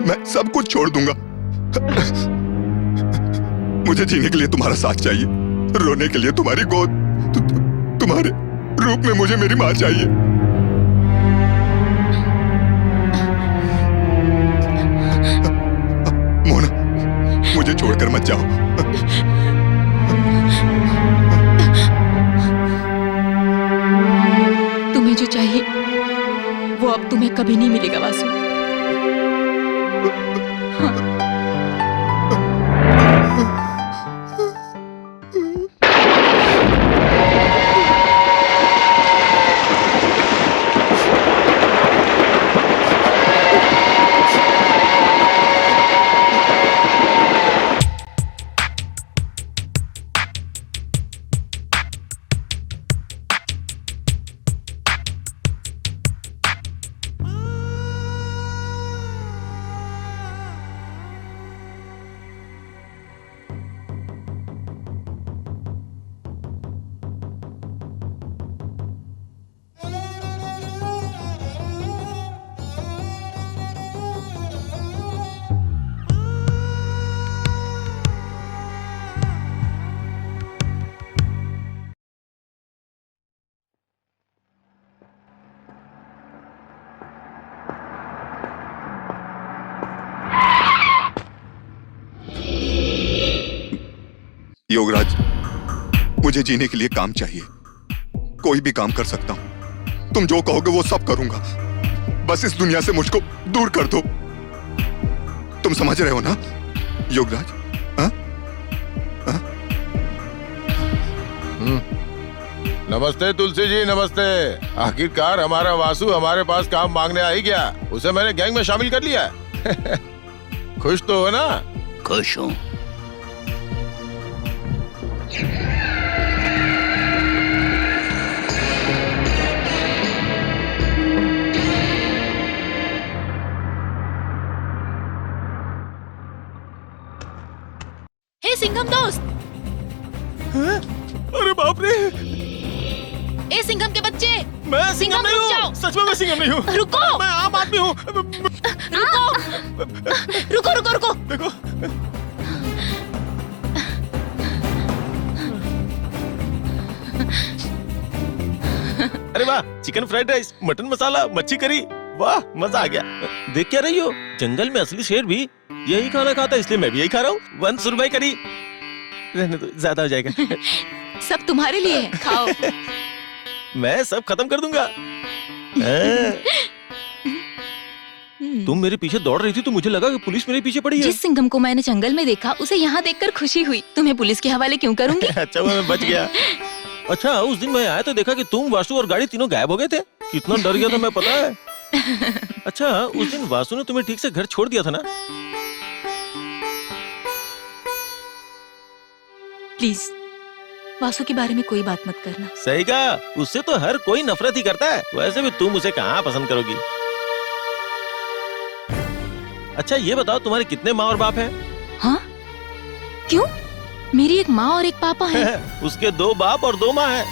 मैं सब कुछ छोड़ दूंगा। मुझे जीने के लिए तुम्हारा साथ चाहिए, रोने के लिए तुम्हारी गोद, तुम्हारे रूप में मुझे मेरी माँ चाहिए। मुझे छोड़कर मत जाओ। तुम्हें जो चाहिए वो अब तुम्हें कभी नहीं मिलेगा वासु। हाँ। योगराज, मुझे जीने के लिए काम चाहिए, कोई भी काम कर सकता हूं। तुम जो कहोगे वो सब करूंगा, बस इस दुनिया से मुझको दूर कर दो। तुम समझ रहे हो ना योगराज? हाँ? हाँ? नमस्ते तुलसी जी, नमस्ते। आखिरकार हमारा वासु हमारे पास काम मांगने आ ही गया। उसे मैंने गैंग में शामिल कर लिया। खुश तो हो ना? खुश हूँ। सिंघम दोस्त। अरे बाप रे, ए सिंघम के बच्चे, मैं सिंघम नहीं हूँ। सच में मैं सिंघम नहीं हूँ। रुको, मैं आम आदमी हूँ। रुको रुको रुको रुको। देखो, अरे वाह, चिकन फ्राइड राइस, मटन मसाला, मच्छी करी, वाह मजा आ गया। देख क्या रही हो, जंगल में असली शेर भी यही खाना खाता है, इसलिए मैं भी यही खा रहा हूँ। 1 सुरमई करी, रहने दो, ज्यादा हो जाएगा। सब तुम्हारे लिए है, खाओ। मैं सब खत्म कर दूंगा। तुम मेरे पीछे दौड़ रही थी तो मुझे लगा कि पुलिस मेरे पीछे पड़ी है। जिस सिंघम को मैंने जंगल में देखा, उसे यहाँ देखकर खुशी हुई। तुम्हें पुलिस के हवाले क्यों करूंगी? अच्छा, मैं बच गया। अच्छा, उस दिन मैं आया तो देखा कि तुम, वासु और गाड़ी तीनों गायब हो गए थे। कितना डर गया था मैं, पता है? अच्छा, उस दिन वासु ने तुम्हें ठीक से घर छोड़ दिया था ना? प्लीज वासु के बारे में कोई बात मत करना। सही कहा, उससे तो हर कोई नफरत ही करता है। वैसे भी तुम उसे कहाँ पसंद करोगी? अच्छा ये बताओ, तुम्हारे कितने माँ और बाप हैं? हाँ? क्यों? मेरी एक माँ और एक पापा हैं। उसके 2 बाप और 2 माँ हैं।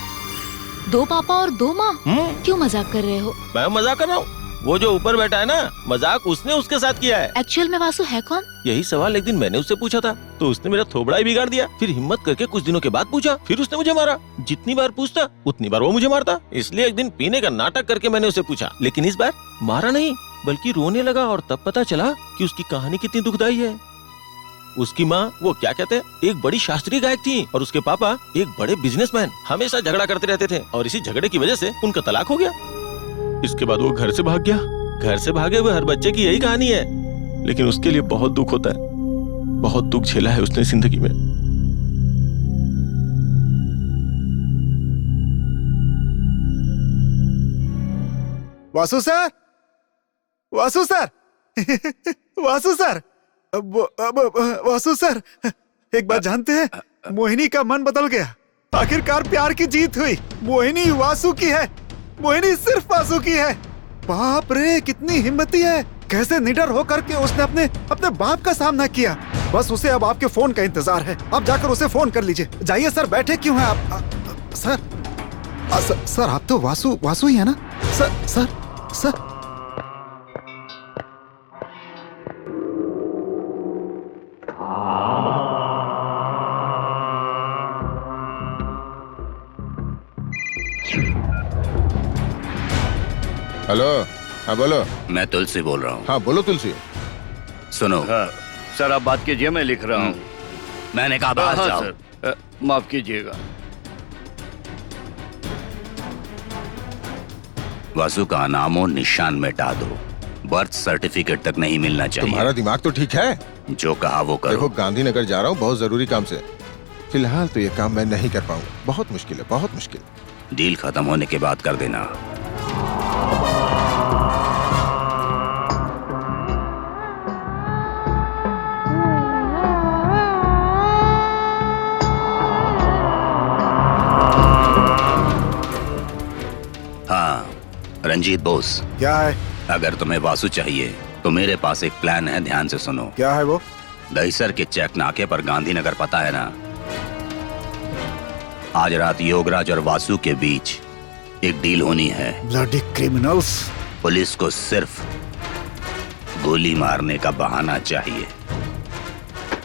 2 पापा और 2 माँ? क्यों मजाक कर रहे हो? मैं मजाक कर रहा हूँ। वो जो ऊपर बैठा है ना, मजाक उसने उसके साथ किया है। एक्चुअल में वासु है कौन? यही सवाल एक दिन मैंने उससे पूछा था, तो उसने मेरा थोबड़ा ही बिगाड़ दिया। फिर हिम्मत करके कुछ दिनों के बाद पूछा, फिर उसने मुझे मारा। जितनी बार पूछता उतनी बार वो मुझे मारता। इसलिए एक दिन पीने का नाटक करके मैंने उसे पूछा, लेकिन इस बार मारा नहीं बल्कि रोने लगा। और तब पता चला कि उसकी कहानी कितनी दुखदाई है। उसकी माँ, वो क्या कहते हैं, एक बड़ी शास्त्रीय गायक थी, और उसके पापा एक बड़े बिजनेसमैन। हमेशा झगड़ा करते रहते थे, और इसी झगड़े की वजह से उनका तलाक हो गया। इसके बाद वो घर से भाग गया। घर से भागे हुए हर बच्चे की यही कहानी है, लेकिन उसके लिए बहुत दुख होता है। बहुत दुख झेला है उसने जिंदगी में। Vasu sir, Vasu sir, Vasu sir, Vasu sir, एक बात जानते हैं, मोहिनी का मन बदल गया। आखिरकार प्यार की जीत हुई। मोहिनी वासु की है। मोहिनी सिर्फ वासु की है। बाप रे, कितनी हिम्मती है। कैसे निडर होकर के उसने अपने बाप का सामना किया। बस उसे अब आपके फोन का इंतजार है। आप जाकर उसे फोन कर लीजिए। जाइए सर, बैठे क्यों हैं आप? सर आप तो वासु ही है ना? सर। हेलो, हाँ बोलो। मैं तुलसी बोल रहा हूँ। हाँ बोलो तुलसी। सुनो। हाँ, सर आप बात कीजिए, मैं लिख रहा हूँ। मैंने कहा बाहर जाओ। सर, माफ कीजिएगा। वासु का नाम और निशान मिटा दो। बर्थ सर्टिफिकेट तक नहीं मिलना चाहिए। तुम्हारा दिमाग तो ठीक है। जो कहा वो करो। देखो, गांधीनगर जा रहा हूँ बहुत जरूरी काम से। फिलहाल तो ये काम मैं नहीं कर पाऊंगा। बहुत मुश्किल है, बहुत मुश्किल। डील खत्म होने के बाद कर देना। हाँ, रंजीत बोस। क्या है? अगर तुम्हें वासु चाहिए तो मेरे पास एक प्लान है, ध्यान से सुनो। क्या है वो? दहीसर के चेक नाके पर गांधीनगर पता है ना? आज रात योगराज और वासु के बीच एक डील होनी है। Bloody criminals. पुलिस को सिर्फ गोली मारने का बहाना चाहिए।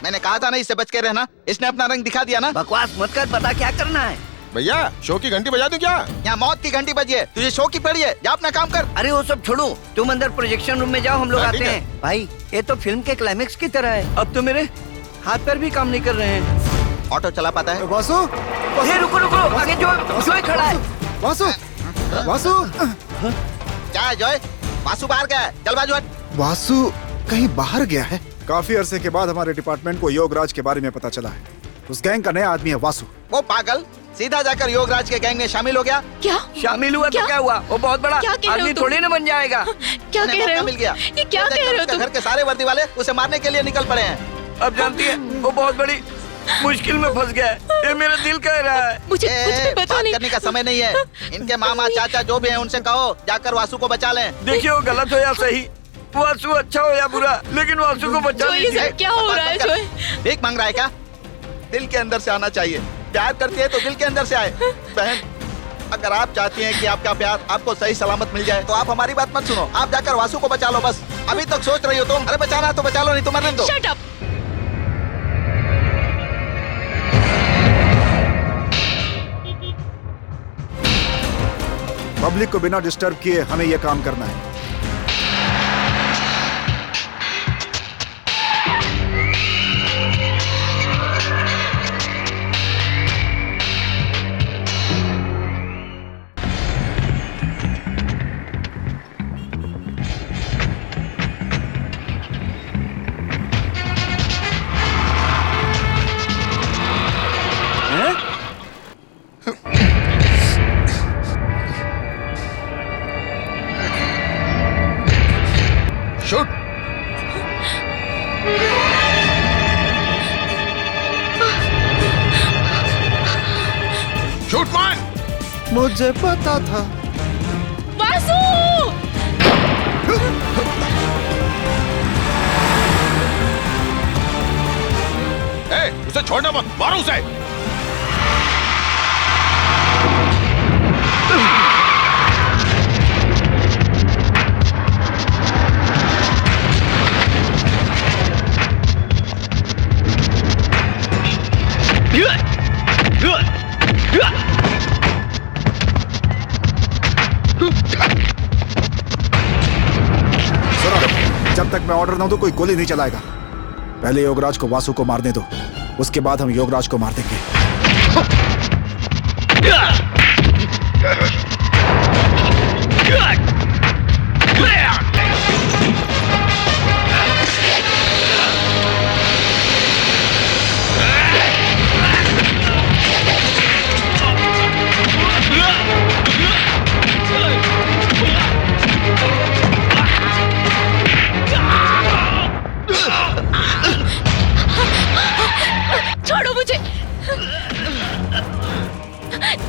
मैंने कहा था ना इससे बच के रहना। इसने अपना रंग दिखा दिया ना। बकवास मत कर, पता क्या करना है? भैया, शो की घंटी बजा दूं क्या? यहाँ मौत की घंटी बजी है, तुझे शो की पड़ी है। जा अपना काम कर। अरे वो सब छोड़ो, तुम अंदर प्रोजेक्शन रूम में जाओ, हम लोग हाँ, आते ठीक है। हैं। भाई ये तो फिल्म के क्लाइमेक्स की तरह है। अब तो मेरे हाथ पैर भी काम नहीं कर रहे हैं। ऑटो चला पाता है? वासु, ये रुको, आगे जो खड़ा है। वासु। क्या है जॉय? वासु बाहर गया है, चल बाजू हट। वासु कहीं बाहर गया है। काफी अरसे के बाद हमारे डिपार्टमेंट को योगराज के बारे में पता चला है। उस गैंग का नया आदमी है वासु। वो पागल सीधा जाकर योगराज के गैंग में शामिल हो गया। क्या शामिल हुआ? तो क्या हुआ? वो बहुत बड़ा आदमी थोड़ी ना बन जाएगा। क्या कह रहे हो? मिल गया। ये क्या कह रहे हो तुम? घर के सारे वर्दी वाले उसे मारने के लिए निकल पड़े हैं। अब जानती है, वो बहुत बड़ी मुश्किल में फंस गया है। ये मेरा दिल कह रहा है। मुझे कुछ भी पता नहीं। करने का समय नहीं है। इनके मामा चाचा जो भी हैं उनसे कहो जाकर वासु को बचा लें। देखिए वो गलत हो या सही, वासु अच्छा हो या बुरा, लेकिन वासु को बचा लीजिए। क्या हो रहा है? भीख मांग रहा है क्या? दिल के अंदर से आना चाहिए। प्यार करती है तो दिल के अंदर से आए। बहन, अगर आप चाहती हैं कि आपका प्यार आपको सही सलामत मिल जाए तो आप हमारी बात मत सुनो। आप जाकर वासु को बचा लो बस। अभी तक सोच रही हो तुम। अरे बचाना है तो बचा लो, नहीं तो मरने दो। Shut up. पब्लिक को बिना डिस्टर्ब किए हमें यह काम करना है। शूट। शूट मान। मुझे पता था। वासु! उसे छोड़ना मत, मारो उसे। जब तक मैं ऑर्डर ना दूं कोई गोली नहीं चलाएगा। पहले योगराज को वासु को मारने दो, उसके बाद हम योगराज को मार देंगे। छोड़ो मुझे,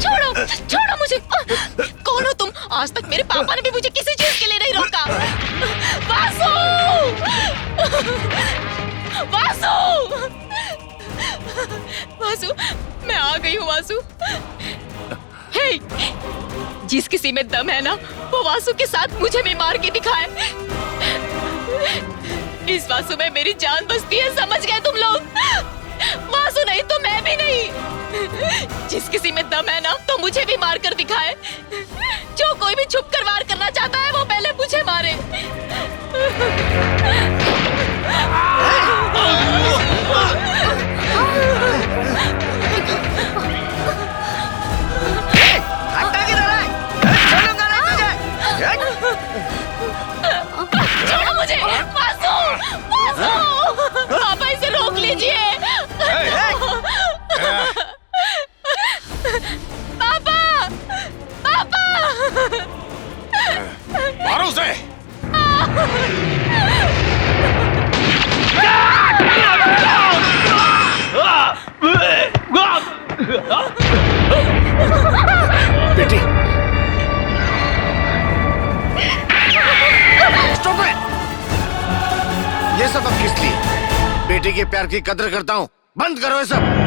छोड़ो, छोड़ो मुझे। कौन हो तुम? आज तक मेरे पापा ने भी मुझे किसी चीज के लिए नहीं रोका। वासु! वासु! वासु, मैं आ गई हूँ वासु। हे, जिस किसी में दम है ना, वो वासु के साथ मुझे भी मार के दिखाए। इस वासु में मेरी जान बसती है, समझ गए तुम लोग? वासु नहीं तो मैं भी नहीं। जिस किसी में दम है ना, तो मुझे भी मार कर दिखाए। जो कोई भी छुप कर वार करना चाहता है, वो पहले मुझे मारे। छोड़ो मुझे, वासु! वासु! पापा इसे रोक लीजिए। पापा! पापा! मारो उसे। बेटी, स्टॉप इट! ये सब अब किस लिए? बेटी के प्यार की कदर करता हूँ, बंद करो ये सब।